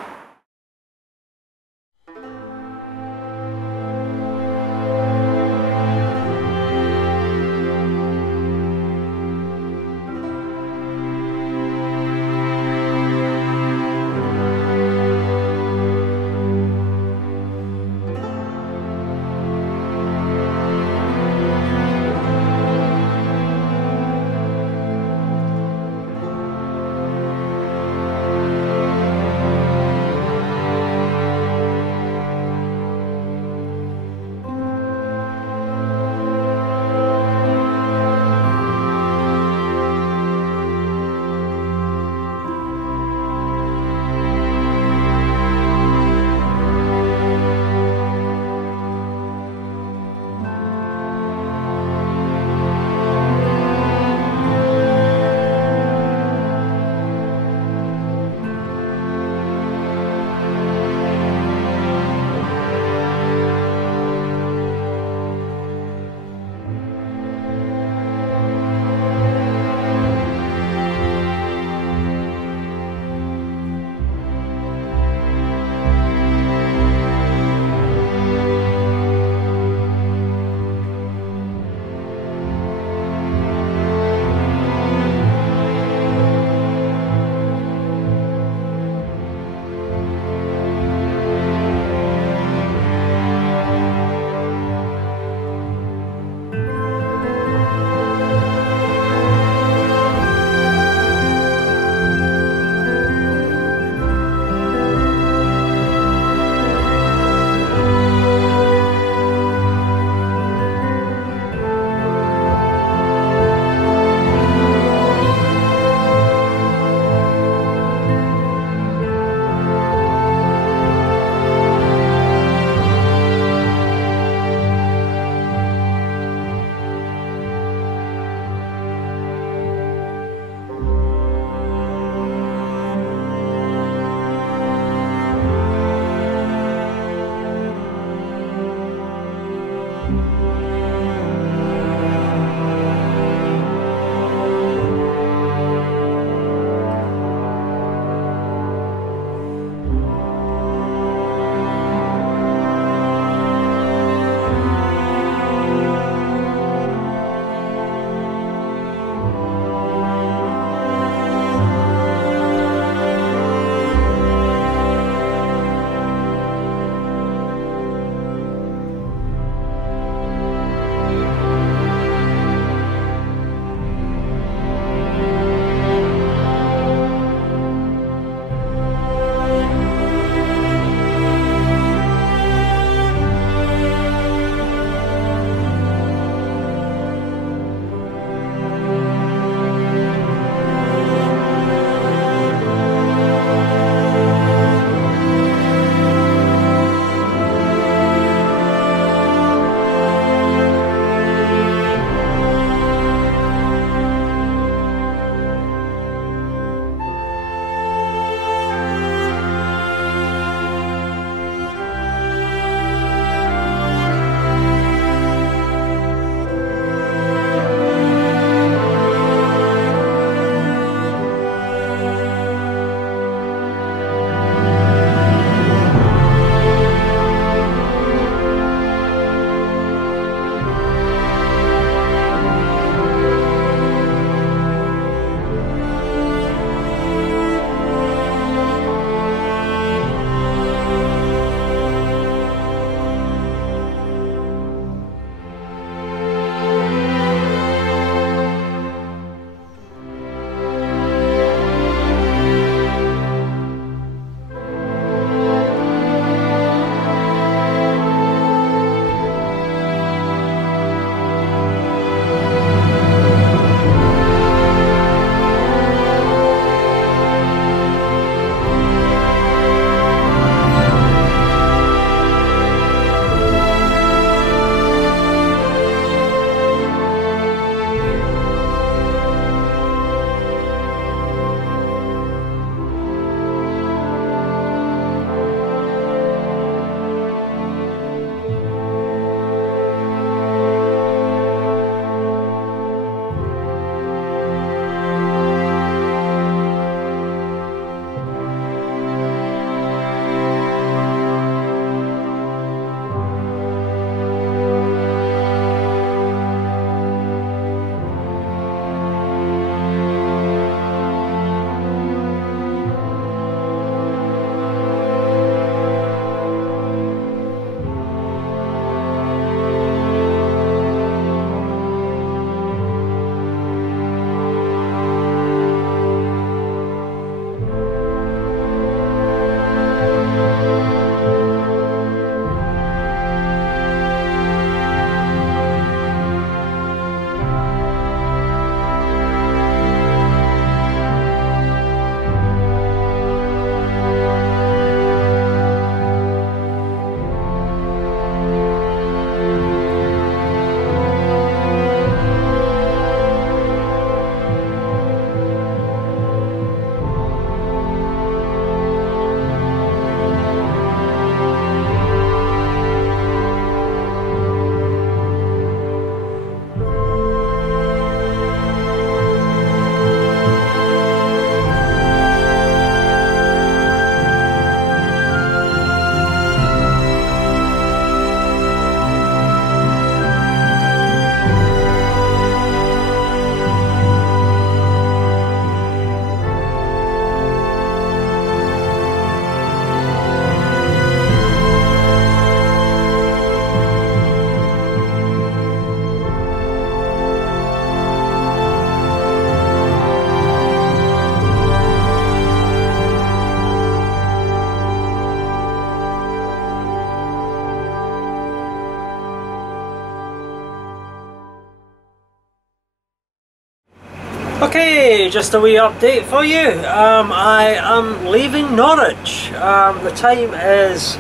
Okay, just a wee update for you. I am leaving Norwich. The time is,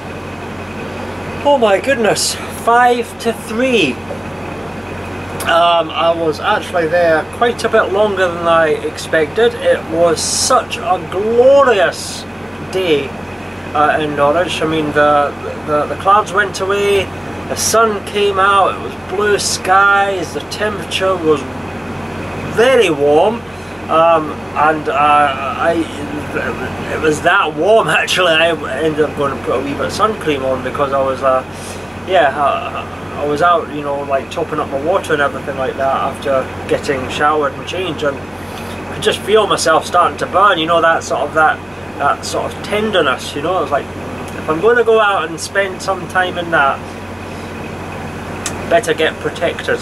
oh my goodness, 5 to 3. I was actually there quite a bit longer than I expected. It was such a glorious day in Norwich. I mean, the clouds went away, the sun came out, it was blue skies, the temperature was very warm, and it was that warm actually I ended up going to put a wee bit of sun cream on, because I was I was out, you know, like topping up my water and everything like that after getting showered and changed, and I could just feel myself starting to burn, you know, that sort of tenderness, you know. I was like, if I'm going to go out and spend some time in that, better get protected.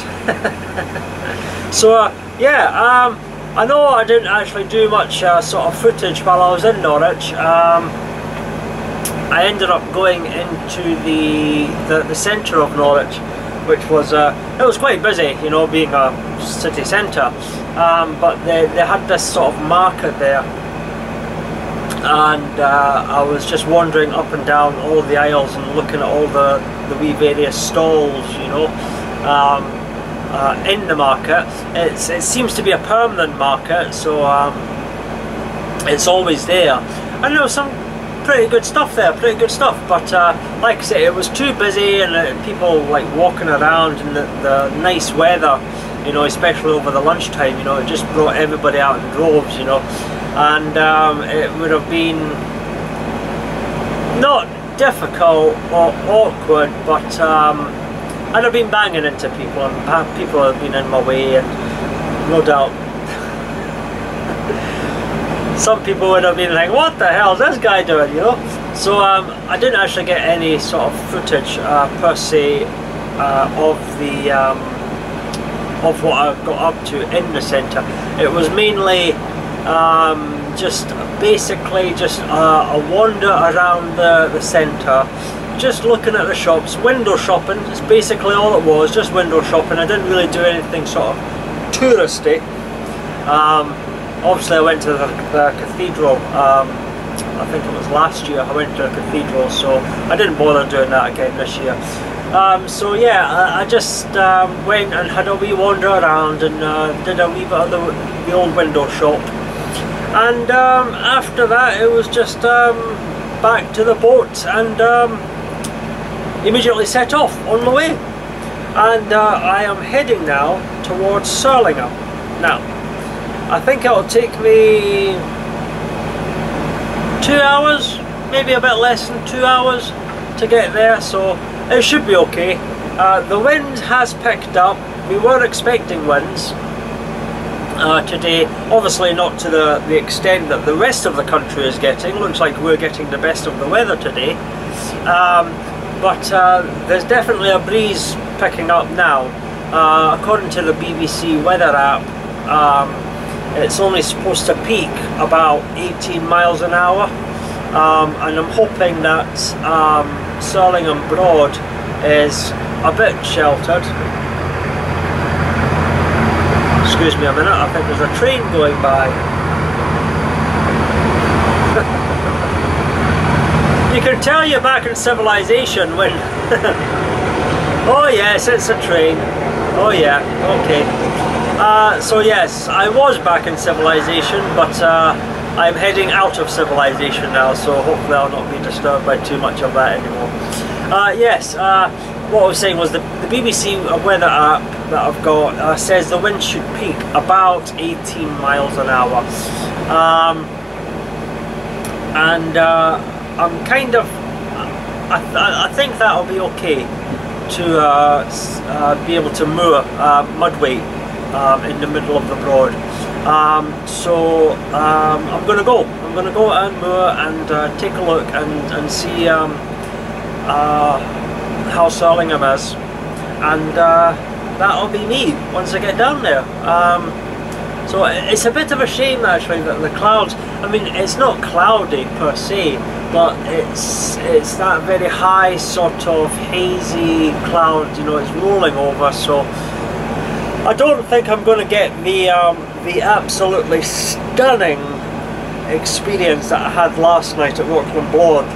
So yeah, I know I didn't actually do much sort of footage while I was in Norwich. I ended up going into the centre of Norwich, which was it was quite busy, you know, being a city centre, but they had this sort of market there, and I was just wandering up and down all the aisles and looking at all the wee various stalls, you know, in the market. It seems to be a permanent market, so it's always there, and there was some pretty good stuff there, but like I say, it was too busy, and people like walking around in the nice weather, you know, especially over the lunchtime, you know, it just brought everybody out in droves, you know, and it would have been not difficult or awkward, but I'd have been banging into people, and people have been in my way, and no doubt some people would have been like, what the hell is this guy doing, you know? So I didn't actually get any sort of footage per se of what I got up to in the centre. It was mainly just basically just a wander around the centre, just looking at the shops, window shopping. It's basically all it was, just window shopping. I didn't really do anything sort of touristy. Obviously I went to the cathedral, I think it was last year I went to the cathedral, so I didn't bother doing that again this year. So yeah, I just went and had a wee wander around, and did a wee bit of the old window shop, and after that it was just back to the boat, and immediately set off on the way, and I am heading now towards Surlingham. Now I think it'll take me 2 hours, maybe a bit less than 2 hours to get there, so it should be okay. The wind has picked up. We were expecting winds today, obviously not to the extent that the rest of the country is getting. Looks like we're getting the best of the weather today, but there's definitely a breeze picking up now. According to the BBC weather app, it's only supposed to peak about 18 miles an hour, and I'm hoping that Surlingham Broad is a bit sheltered. Excuse me a minute, I think there's a train going by. You can tell you're back in civilization when oh yes, it's a train. Oh yeah, okay. So yes, I was back in civilization, but I'm heading out of civilization now, so hopefully I'll not be disturbed by too much of that anymore. Yes, what I was saying was the BBC weather app that I've got says the wind should peak about 18 miles an hour. And I'm kind of, I think that'll be okay to be able to moor mudway in the middle of the Broad. So I'm going to go and moor and take a look and see how Surlingham is, and that'll be me once I get down there. So it's a bit of a shame actually that the clouds, I mean it's not cloudy per se, but it's that very high sort of hazy cloud, you know, it's rolling over, so I don't think I'm going to get the the absolutely stunning experience that I had last night at Rockland Broad,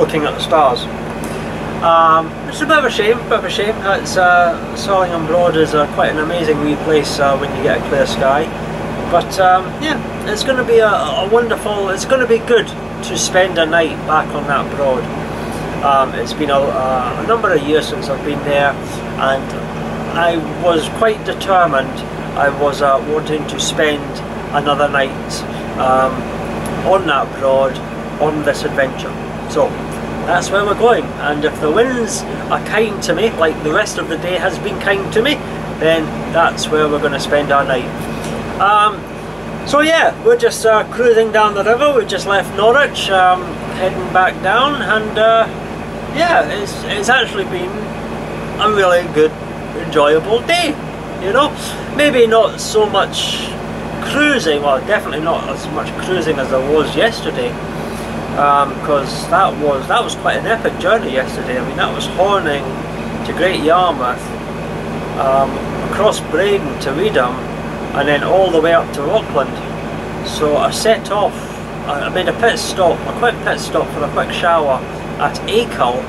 looking at the stars. It's a bit of a shame, It's, Surlingham Broad is quite an amazing wee place when you get a clear sky. But yeah, it's going to be a wonderful, it's going to be good to spend a night back on that Broad. It's been a number of years since I've been there, and I was quite determined. I was wanting to spend another night on that Broad, on this adventure. So that's where we're going, and if the winds are kind to me, like the rest of the day has been kind to me, then that's where we're going to spend our night. So yeah, we're just cruising down the river. We just left Norwich, heading back down, and yeah, it's actually been a really good, enjoyable day, you know. Maybe not so much cruising, well, definitely not as much cruising as there was yesterday, because that was quite an epic journey yesterday. I mean, that was Horning to Great Yarmouth, across Braden to Reedham, and then all the way up to Rockland. So I set off, I made a quick pit stop for a quick shower at Acle,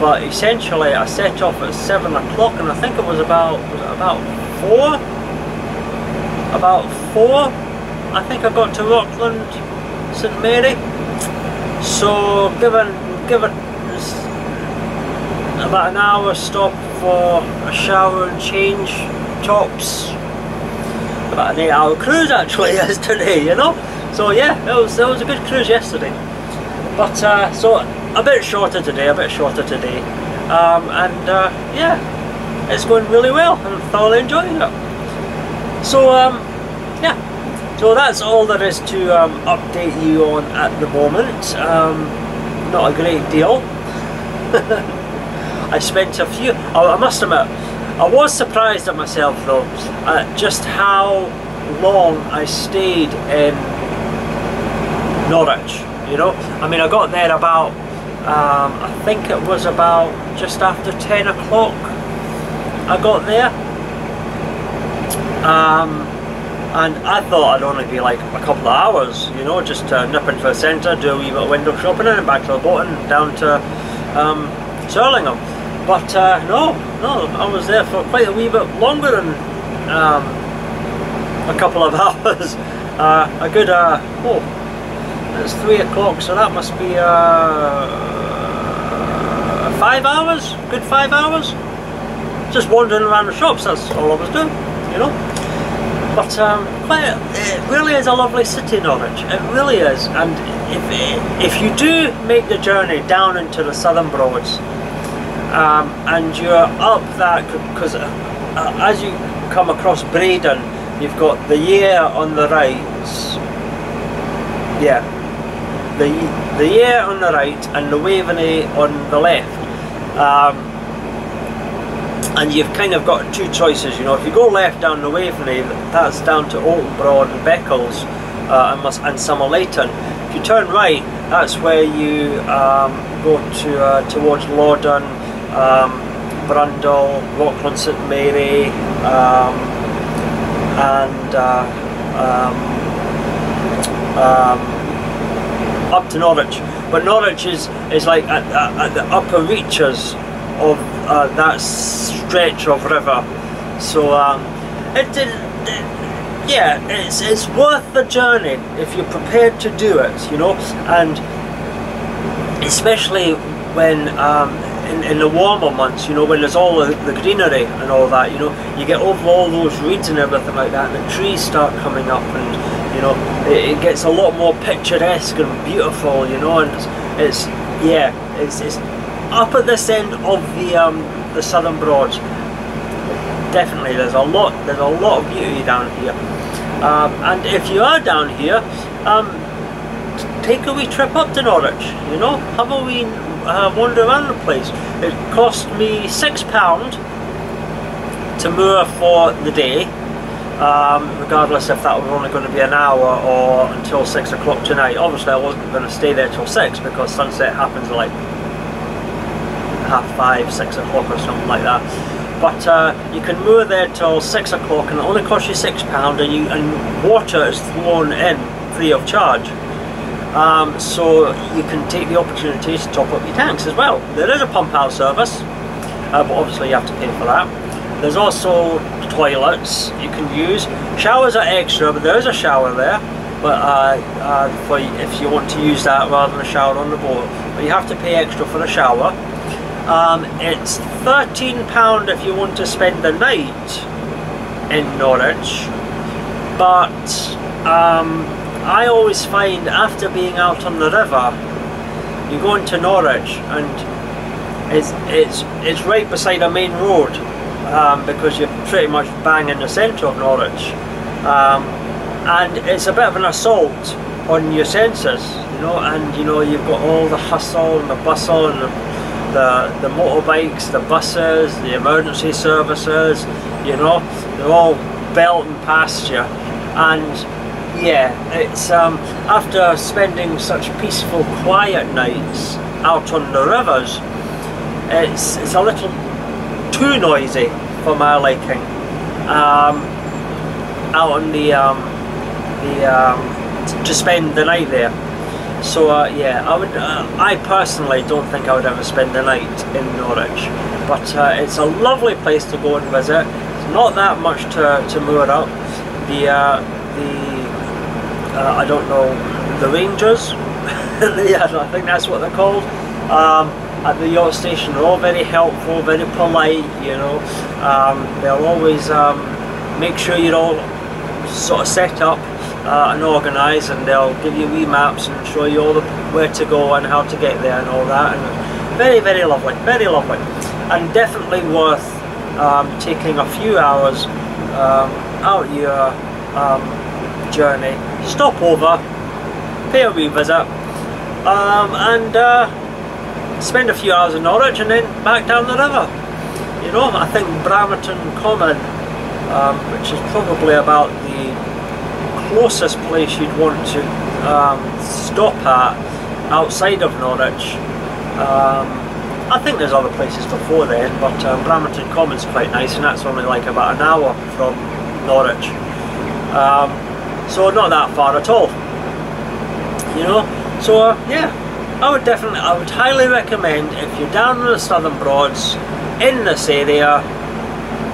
but essentially I set off at 7 o'clock, and I think it was about 4? About 4, I think I got to Rockland St.Mary. So given about an hour stop for a shower and change, tops, about an 8-hour cruise actually yesterday, you know. So yeah, it was a good cruise yesterday, but so a bit shorter today, and yeah, it's going really well, and I'm thoroughly enjoying it. So yeah, so that's all there is to update you on at the moment. Not a great deal. I spent a few, I must admit, I was surprised at myself though, at just how long I stayed in Norwich, you know. I mean, I got there about, I think it was about just after 10 o'clock I got there. And I thought I'd only be like a couple of hours, you know, just nip into the centre, do a wee bit of window shopping, and back to the boat and down to Surlingham. But no, I was there for quite a wee bit longer than a couple of hours. A good, oh, it's 3 o'clock, so that must be 5 hours, good 5 hours. Just wandering around the shops, that's all I was doing, you know. But it really is a lovely city, Norwich. It really is. And if you do make the journey down into the Southern Broads, and you're up that, because as you come across Braden, you've got the Yare on the right. Yeah, the Yare on the right and the Waveney on the left. And you've kind of got two choices, you know. If you go left down the Waveney, that's down to Norfolk Broad and Beccles and Somerleyton. If you turn right, that's where you go to towards Loudon, Brundall, Rockland St.Mary, and up to Norwich. But Norwich is like at the upper reaches of that stretch of river. So yeah, it's worth the journey if you're prepared to do it, you know. And especially when in the warmer months, you know, when there's all the greenery and all that, you know, you get over all those reeds and everything like that, and the trees start coming up, and you know, it gets a lot more picturesque and beautiful, you know. And it's up at this end of the Southern Broads. Definitely, there's a lot of beauty down here. And if you are down here, take a wee trip up to Norwich, you know, have a wee wander around the place. It cost me £6 to moor for the day, regardless if that was only going to be an hour or until 6 o'clock tonight. Obviously I wasn't going to stay there till 6 because sunset happens at like 5:30, 6 o'clock or something like that. but you can moor there till 6 o'clock, and it only costs you £6, and water is thrown in free of charge. So you can take the opportunity to top up your tanks as well. There is a pump out service, but obviously you have to pay for that. There's also toilets you can use. Showers are extra, but there is a shower there, but for if you want to use that rather than a shower on the boat. But you have to pay extra for the shower. It's £13 if you want to spend the night in Norwich, but I always find after being out on the river, you go into Norwich and it's right beside a main road, because you're pretty much bang in the centre of Norwich, and it's a bit of an assault on your senses, you know, and you know you've got all the hustle and the bustle and the motorbikes, the buses, the emergency services, you know, they're all belting past you, and yeah, it's after spending such peaceful, quiet nights out on the rivers, it's a little too noisy for my liking. Out on to spend the night there. So yeah, I personally don't think I would ever spend the night in Norwich, but it's a lovely place to go and visit. It's not that much to moor up. I don't know, the Rangers, yeah, I think that's what they're called, at the yacht station are all very helpful, very polite, you know. They'll always make sure you're all sort of set up and organised, and they'll give you wee maps and show you all where to go and how to get there and all that, and very, very lovely, and definitely worth taking a few hours out your journey, stop over, pay a wee visit, and spend a few hours in Norwich and then back down the river. You know, I think Bramerton Common, which is probably about the closest place you'd want to stop at outside of Norwich. I think there's other places before then, but Bramerton Common's quite nice, and that's only like about an hour from Norwich. So not that far at all, you know. So yeah, I would highly recommend, if you're down in the Southern Broads in this area,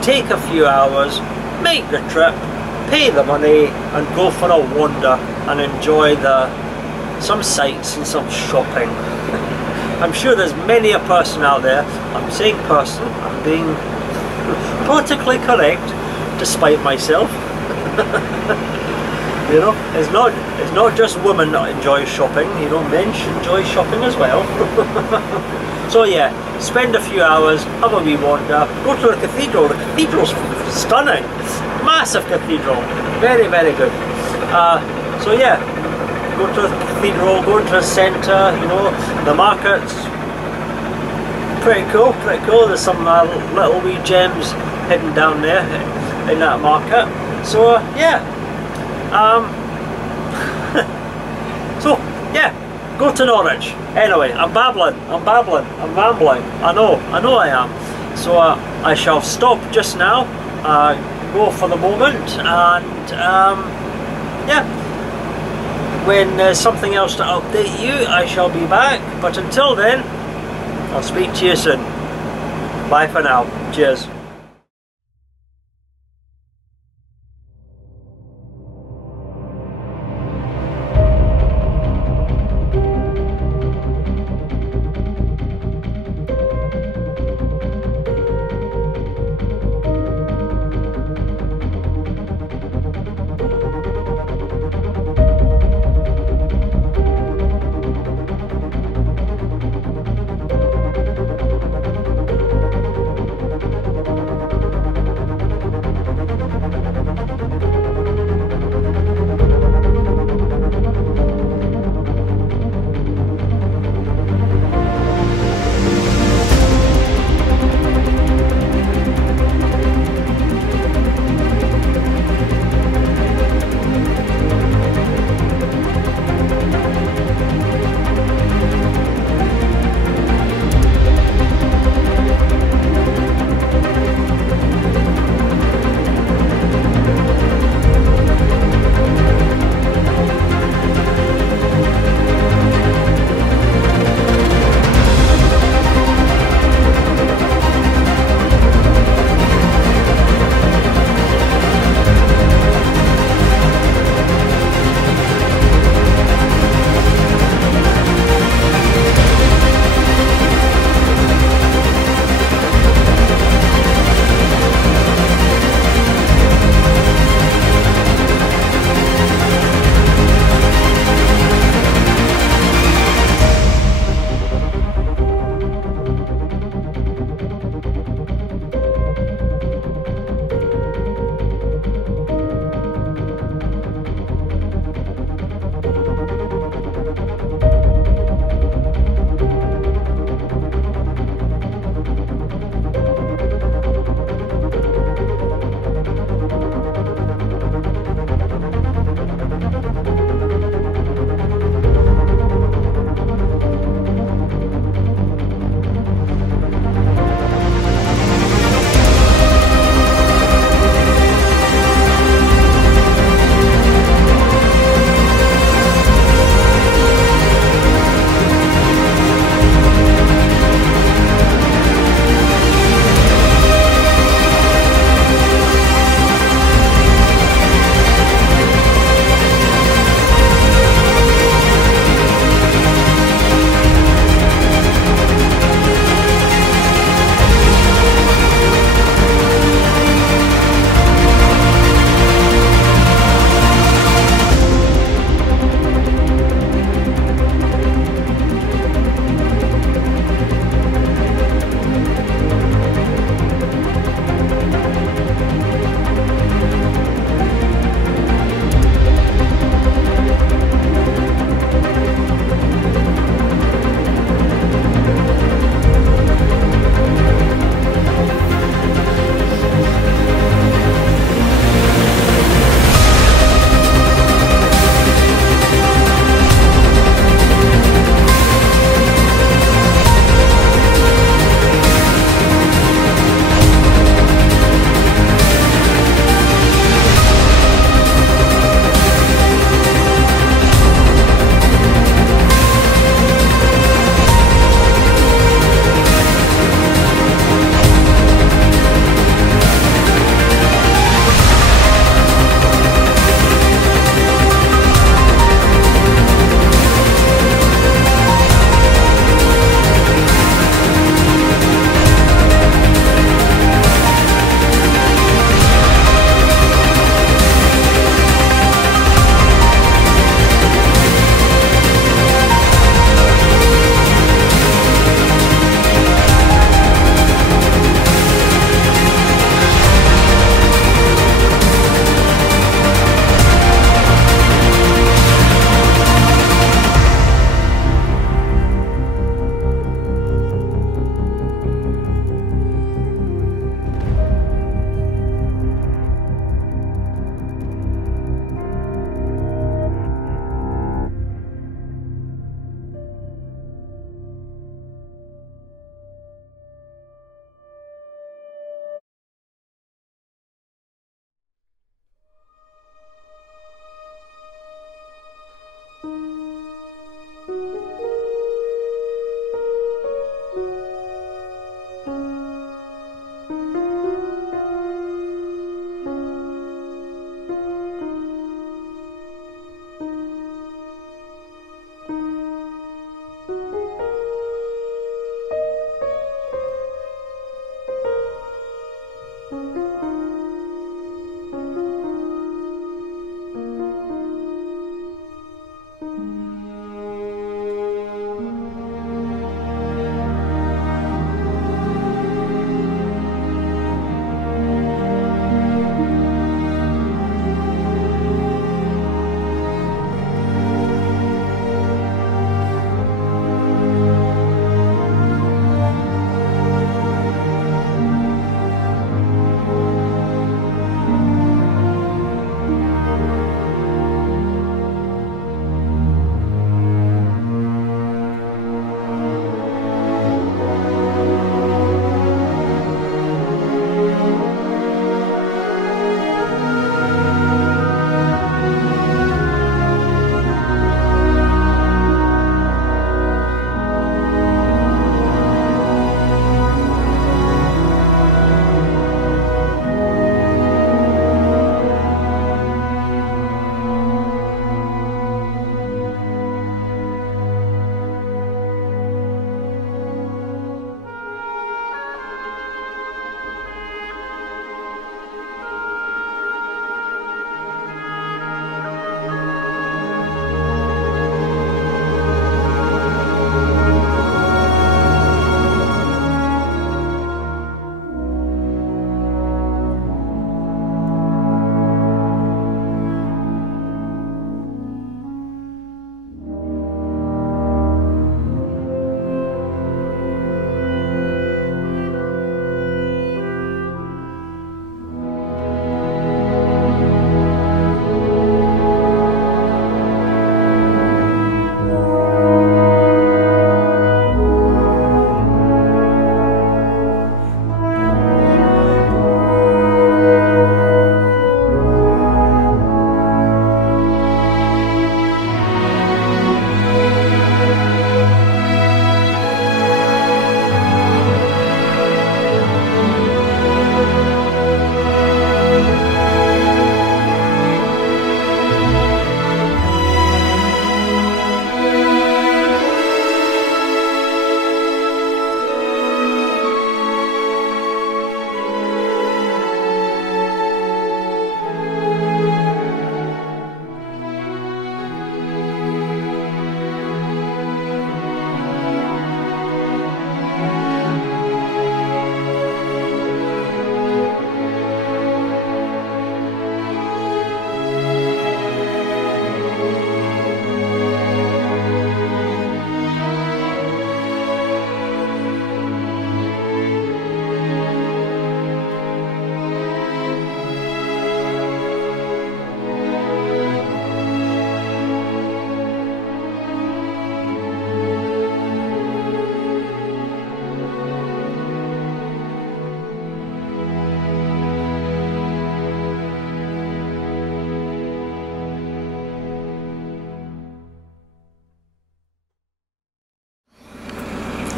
take a few hours, make the trip, pay the money, and go for a wander and enjoy some sights and some shopping. I'm sure there's many a person out there, I'm saying person, I'm being politically correct despite myself. You know, it's not just women that enjoy shopping, you know, men should enjoy shopping as well. So yeah, spend a few hours, have a wee wander, go to the cathedral. The cathedral's stunning, massive cathedral, very, very good. So yeah, go to the cathedral, go into the centre, you know, the markets, pretty cool. There's some little wee gems hidden down there in that market. So yeah. So yeah, go to Norwich. Anyway, I'm babbling, I'm rambling. I know I am. So I shall stop just now, go for the moment, and yeah, when there's something else to update you, I shall be back. But until then, I'll speak to you soon. Bye for now. Cheers.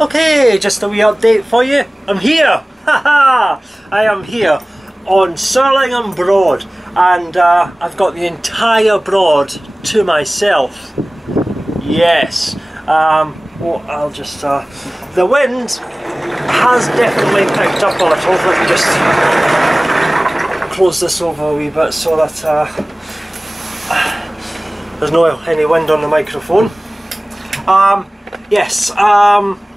Okay, just a wee update for you. I'm here! Haha! I am here on Surlingham Broad, and I've got the entire broad to myself. Yes. Well, I'll just... the wind has definitely picked up a little. Let me just close this over a wee bit so that there's no any wind on the microphone. Yes,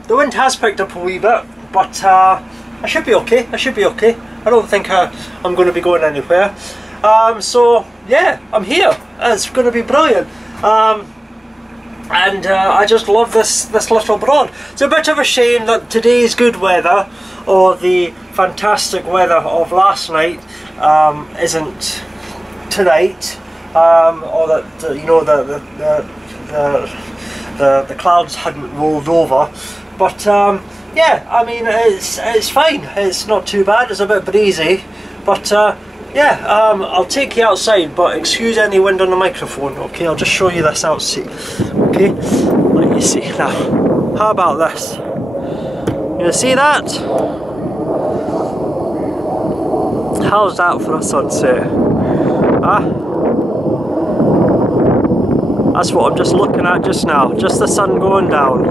the wind has picked up a wee bit, but I should be okay. I should be okay. I don't think I'm going to be going anywhere. So yeah, I'm here. It's going to be brilliant. And I just love this little broad. It's a bit of a shame that today's good weather, or the fantastic weather of last night, isn't tonight, or that you know the clouds hadn't rolled over. But yeah, I mean it's fine. It's not too bad. It's a bit breezy, but yeah, I'll take you outside, but excuse any wind on the microphone. Okay, I'll just show you this outside. Okay, let you see now. How about this? You see that? How's that for a sunset? Huh? That's what I'm just looking at just now. Just the sun going down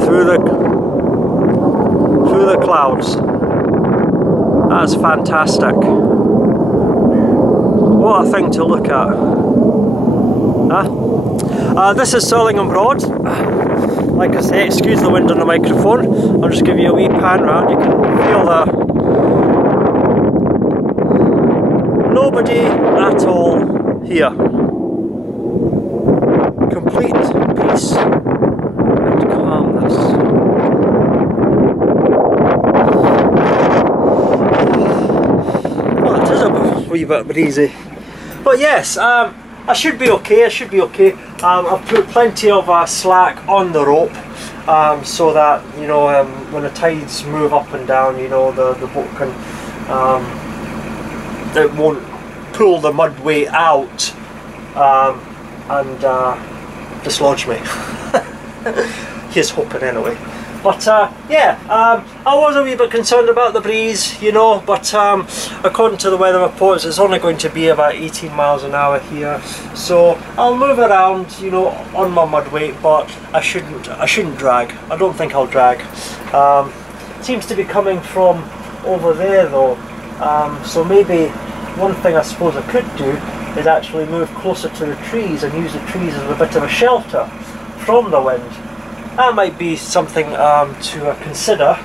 through the clouds. That's fantastic. What a thing to look at. Huh? This is Surlingham Broad. Like I say, excuse the wind on the microphone. I'll just give you a wee pan round. You can feel the nobody at all here. Complete peace and calmness. Well, it is a wee bit breezy. But yes, I should be okay. I should be okay. I've put plenty of slack on the rope, so that, you know, when the tides move up and down, you know, the boat can, it won't pull the mud weight out and dislodge me. Here's hoping anyway. But yeah, I was a wee bit concerned about the breeze, you know, but according to the weather reports, it's only going to be about 18 miles an hour here. So I'll move around, you know, on my mud weight, but I shouldn't drag. I don't think I'll drag. It seems to be coming from over there though. So maybe one thing I suppose I could do is actually move closer to the trees and use the trees as a bit of a shelter from the wind. That might be something to consider,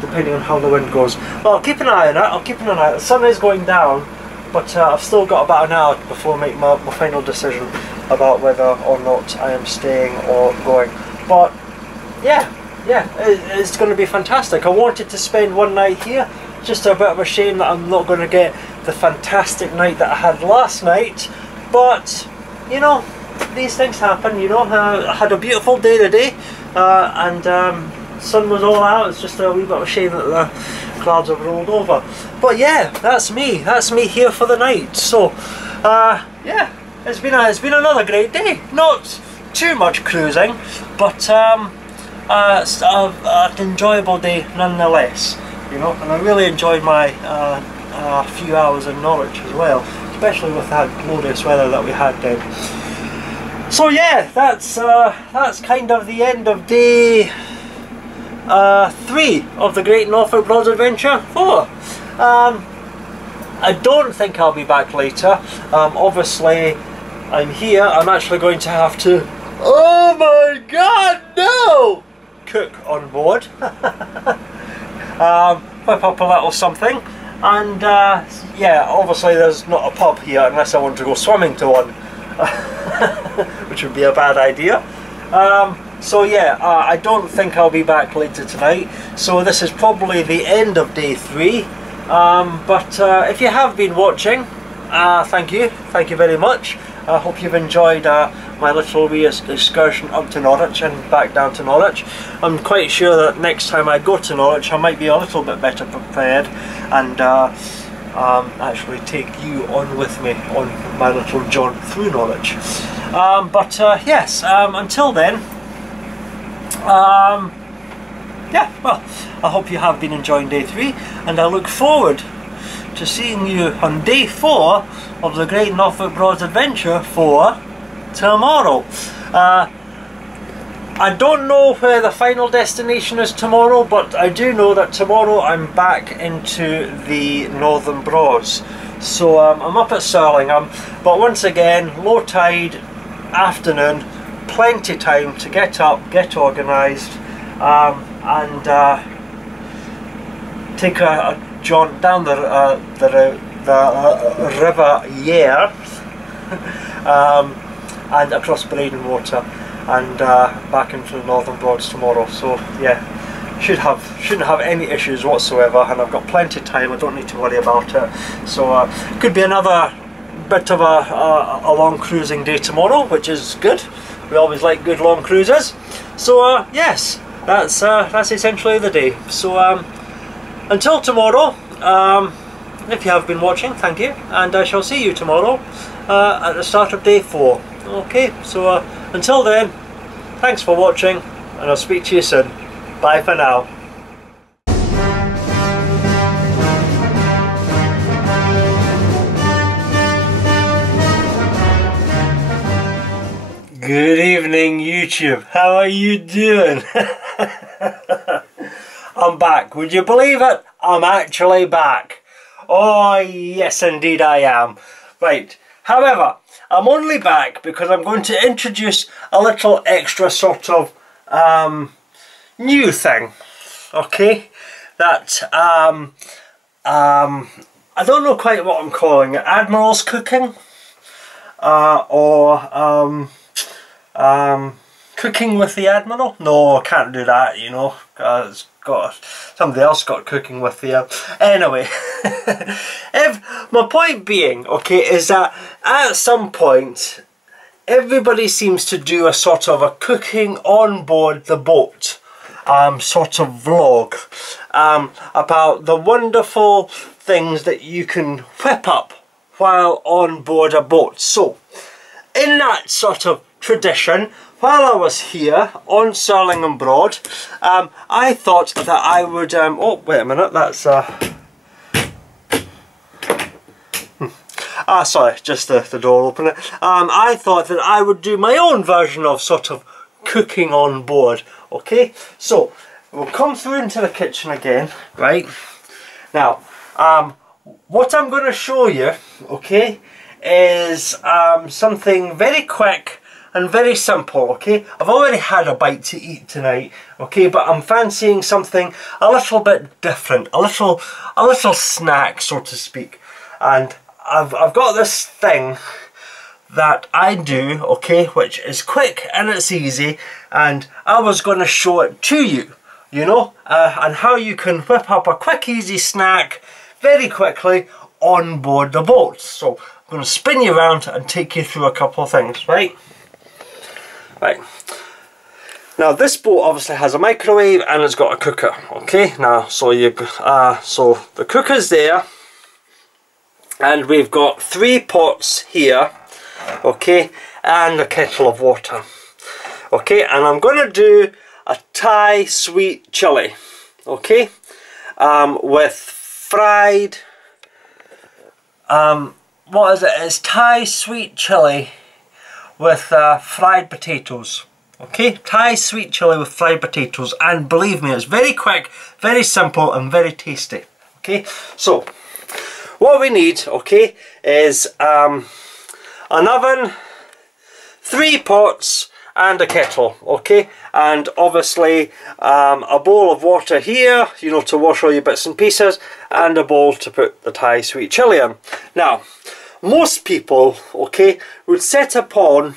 depending on how the wind goes. Well, I'll keep an eye on it. I'll keep an eye on it. The sun is going down, but I've still got about an hour before I make my final decision about whether or not I am staying or going. But yeah, it's going to be fantastic. I wanted to spend one night here. Just a bit of a shame that I'm not going to get the fantastic night that I had last night. But you know, these things happen, you know. I had a beautiful day today, and sun was all out. It's just a wee bit of a shame that the clouds have rolled over. But yeah, that's me here for the night. So yeah, it's been another great day. Not too much cruising, but an enjoyable day nonetheless, you know. And I really enjoyed my few hours in Norwich as well, especially with that glorious weather that we had then. So yeah, that's kind of the end of day 3 of the Great Norfolk Broads Adventure 4. I don't think I'll be back later. Obviously, I'm here. I'm actually going to have to, oh my god, no! Cook on board. Whip up a little something. And yeah, obviously there's not a pub here unless I want to go swimming to one. Which would be a bad idea. So yeah, I don't think I'll be back later tonight. So this is probably the end of day 3. But if you have been watching, thank you very much. I hope you've enjoyed my little wee excursion up to Norwich and back down to Norwich. I'm quite sure that next time I go to Norwich I might be a little bit better prepared and actually take you on with me on my little jaunt through Norwich. But yes, until then, Yeah, well, I hope you have been enjoying day 3, and I look forward to seeing you on day 4 of the Great Norfolk Broads adventure for tomorrow. I don't know where the final destination is tomorrow, but I do know that tomorrow I'm back into the Northern Broads. So I'm up at Surlingham, but once again, low tide, afternoon, plenty time to get up, get organised, and take a jaunt down the River Yare and across Braden Water, and back into the Northern Broads tomorrow. So yeah, shouldn't have any issues whatsoever, and I've got plenty of time. I don't need to worry about it. So could be another bit of a long cruising day tomorrow, which is good. We always like good long cruises. So yes, that's essentially the day. So until tomorrow, if you have been watching, thank you, and I shall see you tomorrow at the start of day 4. Okay, so until then, thanks for watching, and I'll speak to you soon. Bye for now. Good evening, YouTube. How are you doing? I'm back. Would you believe it? I'm actually back. Oh yes, indeed I am. Right. However, I'm only back because I'm going to introduce a little extra sort of new thing. Okay? That I don't know quite what I'm calling it. Admiral's cooking, or cooking with the Admiral? No, I can't do that, you know. It's got somebody else got cooking with the anyway. My point being, okay, is that at some point everybody seems to do a sort of a cooking on board the boat sort of vlog about the wonderful things that you can whip up while on board a boat. So in that sort of tradition, while I was here on Surlingham Broad, I thought that I would oh wait a minute, that's sorry, just the door opener. I thought that I would do my own version of sort of cooking on board. Okay, so we'll come through into the kitchen again, right? Now, what I'm going to show you, okay, is something very quick and very simple. Okay, I've already had a bite to eat tonight, okay, but I'm fancying something a little bit different, a little snack, so to speak. And I've got this thing that I do, okay, which is quick and it's easy, and I was going to show it to you, you know, and how you can whip up a quick easy snack very quickly on board the boat. So I'm going to spin you around and take you through a couple of things, right? Right. Now this boat obviously has a microwave and it's got a cooker. Okay. Now so so the cooker's there, and we've got 3 pots here. Okay, and a kettle of water. Okay, and I'm going to do a Thai sweet chili. Okay, with fried. What is it? It's Thai sweet chili with fried potatoes. Okay, Thai sweet chili with fried potatoes, and believe me, it's very quick, very simple, and very tasty. Okay, so what we need, okay, is an oven, 3 pots, and a kettle. Okay, and obviously a bowl of water here, you know, to wash all your bits and pieces, and a bowl to put the Thai sweet chili in. Now, most people, okay, would set upon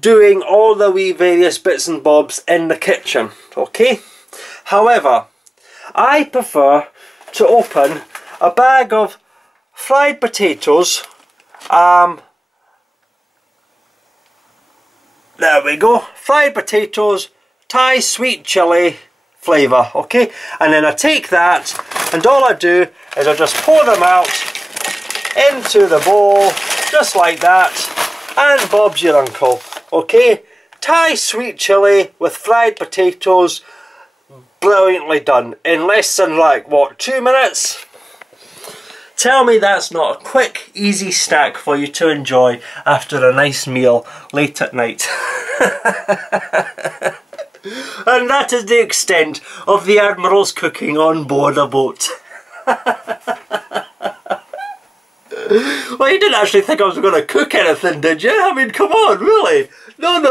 doing all the wee various bits and bobs in the kitchen, okay? However, I prefer to open a bag of fried potatoes. There we go, fried potatoes, Thai sweet chili flavour, okay? And then I take that, and all I do is I just pour them out into the bowl, just like that, and Bob's your uncle, okay? Thai sweet chilli with fried potatoes. Brilliantly done. In less than, like, what, 2 minutes? Tell me that's not a quick, easy snack for you to enjoy after a nice meal late at night. And that is the extent of the Admiral's cooking on board a boat. Well, you didn't actually think I was going to cook anything, did you? I mean, come on, really? No.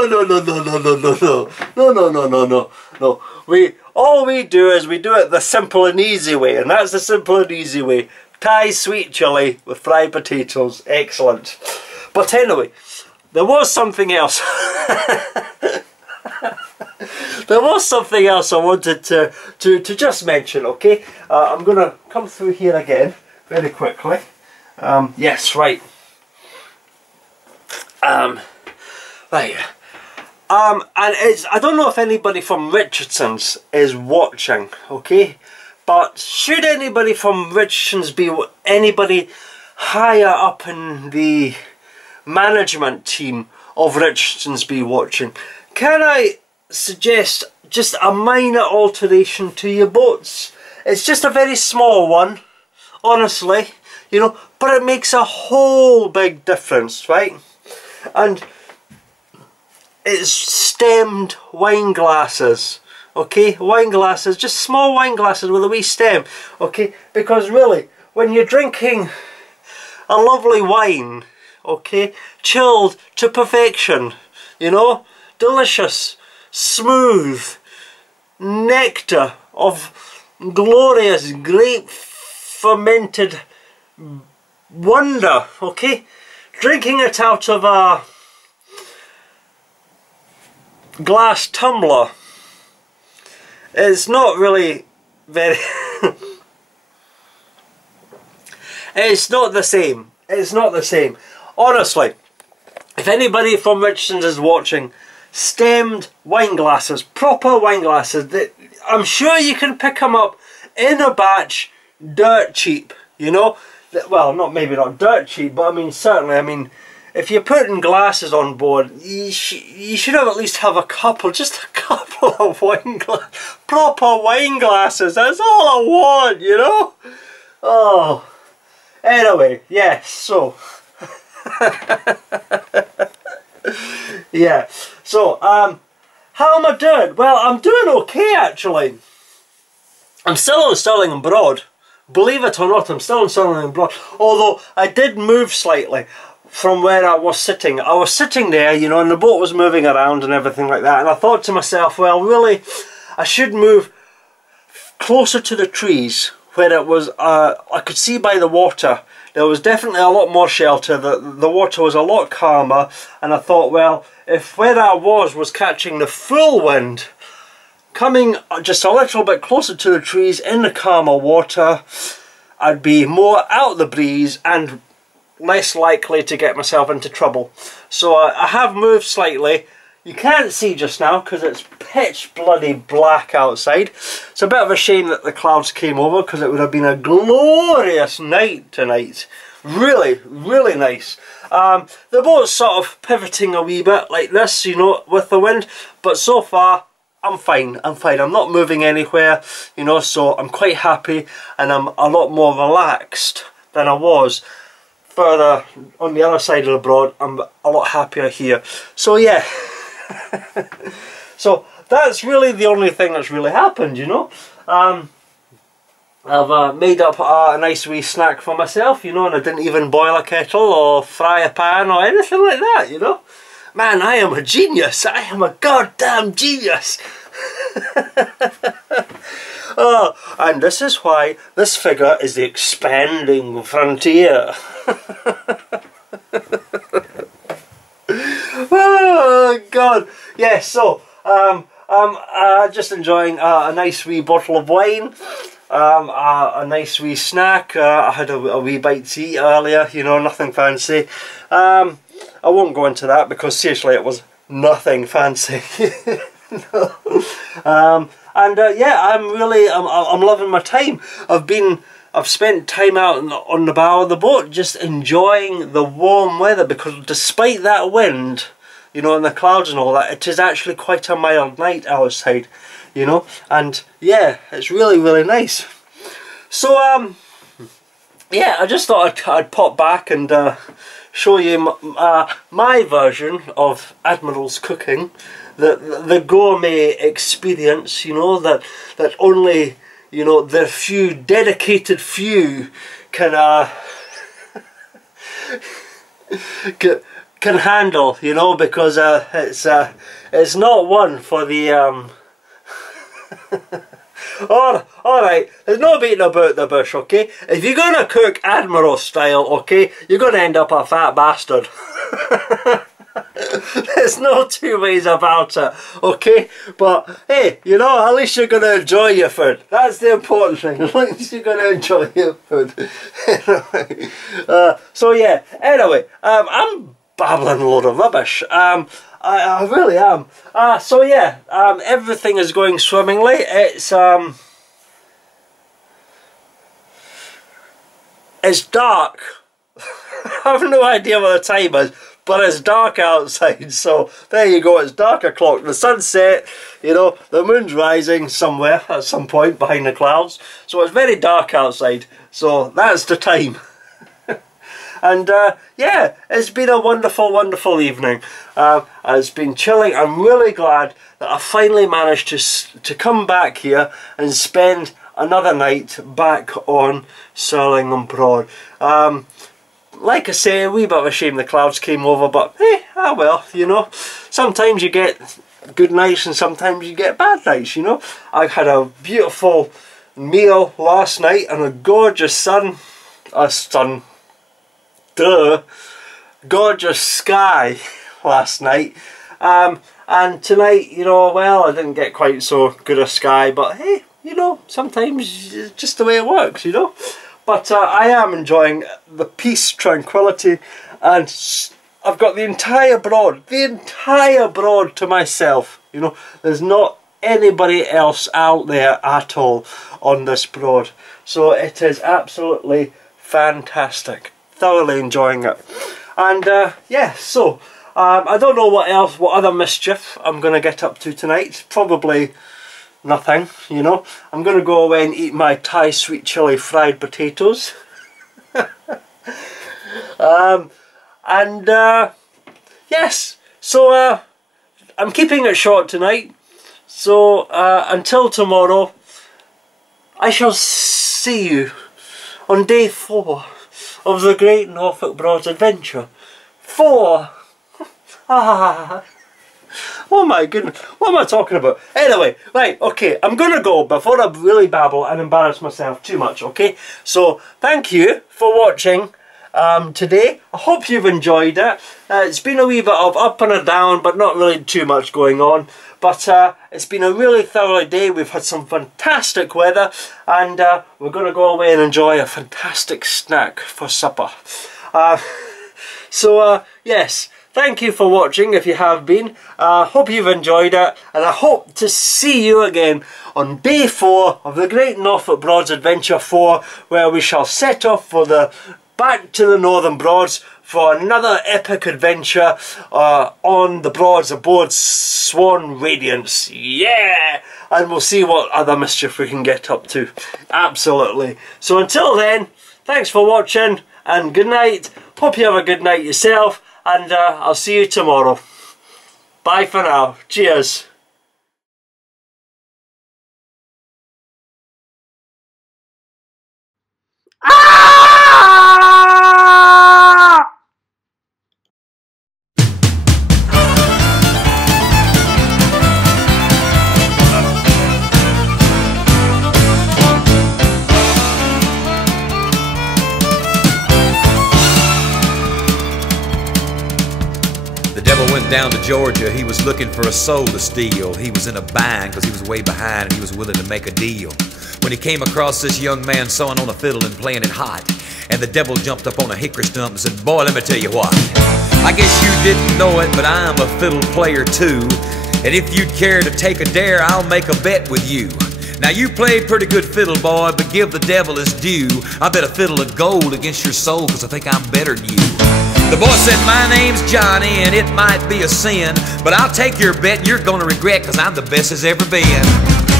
All we do is we do it the simple and easy way, and that's the simple and easy way. Thai sweet chilli with fried potatoes. Excellent. But anyway, there was something else. There was something else I wanted to just mention, okay? I'm going to come through here again very quickly. Yes, right. Right. And it's, I don't know if anybody from Richardson's is watching, okay? But should anybody from Richardson's be, anybody higher up in the management team of Richardson's be watching, can I suggest just a minor alteration to your boats? It's just a very small one, honestly, you know, but it makes a whole big difference, right? And it's stemmed wine glasses, okay? Wine glasses, just small wine glasses with a wee stem, okay? Because really, when you're drinking a lovely wine, okay, chilled to perfection, you know, delicious, smooth nectar of glorious grape fermented wonder, okay, drinking it out of a glass tumbler is not really very it's not the same. It's not the same, honestly. If anybody from Richardson's is watching, stemmed wine glasses, proper wine glasses, that I'm sure you can pick them up in a batch dirt cheap, you know. Well, maybe not dirt cheap, but I mean certainly, I mean, if you're putting glasses on board, you should at least have a couple, just a couple of proper wine glasses. That's all I want, you know. Oh, anyway, yes, so yeah, so how am I doing? Well, I'm doing okay actually. I'm still on Surlingham Broad. Believe it or not, I'm still on Surlingham Broad. Although I did move slightly from where I was sitting. I was sitting there, you know, and the boat was moving around and everything like that. And I thought to myself, well, really, I should move closer to the trees where it was, I could see by the water. There was definitely a lot more shelter. The water was a lot calmer. And I thought, well, if where I was catching the full wind, coming just a little bit closer to the trees in the calmer water, I'd be more out of the breeze and less likely to get myself into trouble. So I have moved slightly. You can't see just now because it's pitch bloody black outside. It's a bit of a shame that the clouds came over because it would have been a glorious night tonight. Really, really nice. The boat's sort of pivoting a wee bit like this, you know, with the wind. But so far, I'm fine. I'm fine. I'm not moving anywhere, you know, so I'm quite happy and I'm a lot more relaxed than I was further on the other side of the broad. I'm a lot happier here. So yeah. So that's really the only thing that's really happened, you know. I've made up a nice wee snack for myself, you know, and I didn't even boil a kettle or fry a pan or anything like that, you know. Man, I am a genius. I am a goddamn genius. Oh, and this is why this figure is the expanding frontier. Oh God, yes. So just enjoying a nice wee bottle of wine, a nice wee snack. I had a wee bite to eat earlier, you know, nothing fancy. I won't go into that because seriously it was nothing fancy. No. Yeah, I'm loving my time. I've spent time out on the bow of the boat just enjoying the warm weather, because despite that wind you know, in the clouds and all that, it is actually quite a mild night outside, you know, and yeah, it's really, really nice. So, yeah, I just thought I'd pop back and show you my version of Admiral's cooking, the gourmet experience, you know, that only, you know, the few dedicated few can can handle, you know, because it's not one for the Alright, there's no beating about the bush, okay? If you're gonna cook Admiral style, okay, you're gonna end up a fat bastard. There's no two ways about it, okay? But hey, you know, at least you're gonna enjoy your food. That's the important thing. At least you're gonna enjoy your food. Anyway, so yeah. Anyway, I'm babbling a load of rubbish. I really am. So yeah, everything is going swimmingly. It's dark. I have no idea what the time is, but it's dark outside, so there you go, it's dark o'clock. The sun's set, you know, the moon's rising somewhere at some point behind the clouds, so it's very dark outside, so that's the time. And yeah, it's been a wonderful, wonderful evening. It's been chilling. I'm really glad that I finally managed to come back here and spend another night back on Surlingham Broad. Like I say, a wee bit of a shame the clouds came over, but hey, ah well, you know. Sometimes you get good nights and sometimes you get bad nights, you know. I had a beautiful meal last night and a gorgeous gorgeous sky last night, and tonight, you know, well, I didn't get quite so good a sky, but hey, you know, sometimes it's just the way it works, you know. But I am enjoying the peace, tranquility, and I've got the entire broad to myself, you know. There's not anybody else out there at all on this broad, so it is absolutely fantastic. Thoroughly enjoying it. And yeah, so I don't know what other mischief I'm going to get up to tonight. Probably nothing, you know. I'm going to go away and eat my Thai sweet chili fried potatoes. Yes, so I'm keeping it short tonight. So until tomorrow, I shall see you on day 4 of the Great Norfolk Broads adventure. 4! Oh my goodness, what am I talking about? Anyway, right, okay, I'm gonna go before I really babble and embarrass myself too much, okay? So, thank you for watching today. I hope you've enjoyed it. It's been a wee bit of up and a down, but not really too much going on. But it's been a really thorough day. We've had some fantastic weather, and we're going to go away and enjoy a fantastic snack for supper. So yes, thank you for watching if you have been. Hope you've enjoyed it, and I hope to see you again on day 4 of the Great Norfolk Broads Adventure 4, where we shall set off for back to the Northern Broads for another epic adventure on the Broads aboard Swan Radiance. Yeah! And we'll see what other mischief we can get up to. Absolutely. So until then, thanks for watching and good night. Hope you have a good night yourself, and I'll see you tomorrow. Bye for now. Cheers. Down to Georgia, he was looking for a soul to steal. He was in a bind because he was way behind and he was willing to make a deal. When he came across this young man sawing on a fiddle and playing it hot, and the devil jumped up on a hickory stump and said, "Boy, let me tell you what. I guess you didn't know it, but I'm a fiddle player too. And if you'd care to take a dare, I'll make a bet with you Now you play pretty good fiddle, boy, but give the devil his due. I bet a fiddle of gold against your soul, 'cause I think I'm better than you. The boy said, my name's Johnny, and it might be a sin, but I'll take your bet and you're gonna regret, 'cause I'm the best as ever been.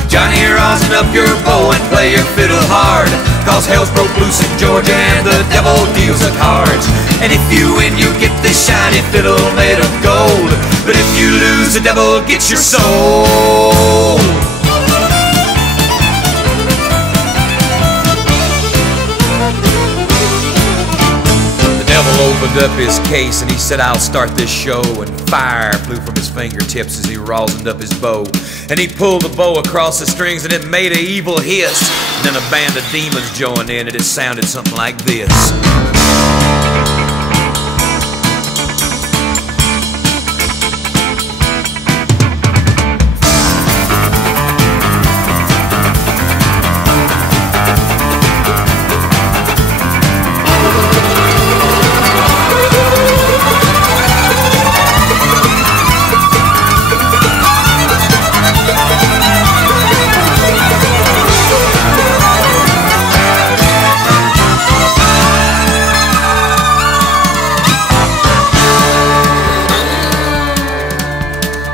Johnny, rosin up your bow and play your fiddle hard, 'cause hell's broke loose in Georgia and the devil deals the cards. And if you win, you get this shiny fiddle made of gold, but if you lose, the devil gets your soul. Opened up his case and he said, I'll start this show, and fire flew from his fingertips as he rosined up his bow. And he pulled the bow across the strings and it made an evil hiss. And then a band of demons joined in and it sounded something like this.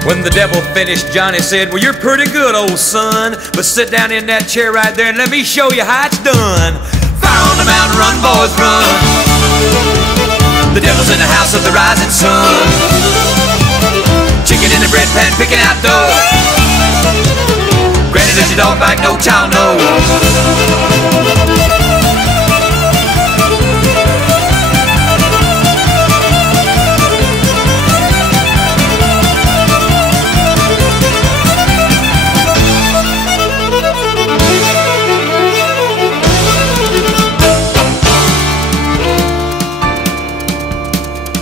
When the devil finished, Johnny said, well, you're pretty good, old son, but sit down in that chair right there and let me show you how it's done. Fire on the mountain, run, boys, run. The devil's in the house of the rising sun. Chicken in the bread pan, picking out dough. Granny, does your dog bite? No child knows.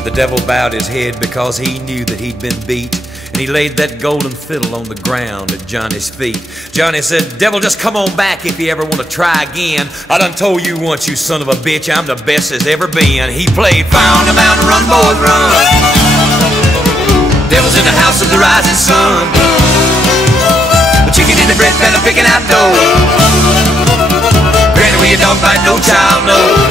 The devil bowed his head because he knew that he'd been beat, and he laid that golden fiddle on the ground at Johnny's feet. Johnny said, devil, just come on back if you ever want to try again. I done told you once, you son of a bitch, I'm the best as ever been. He played Fire on the Mountain, run, boys, run. Devil's in the house of the rising sun. The chicken in the bread pan, I'm picking out dough. Granny, will your dog bite? No child knows.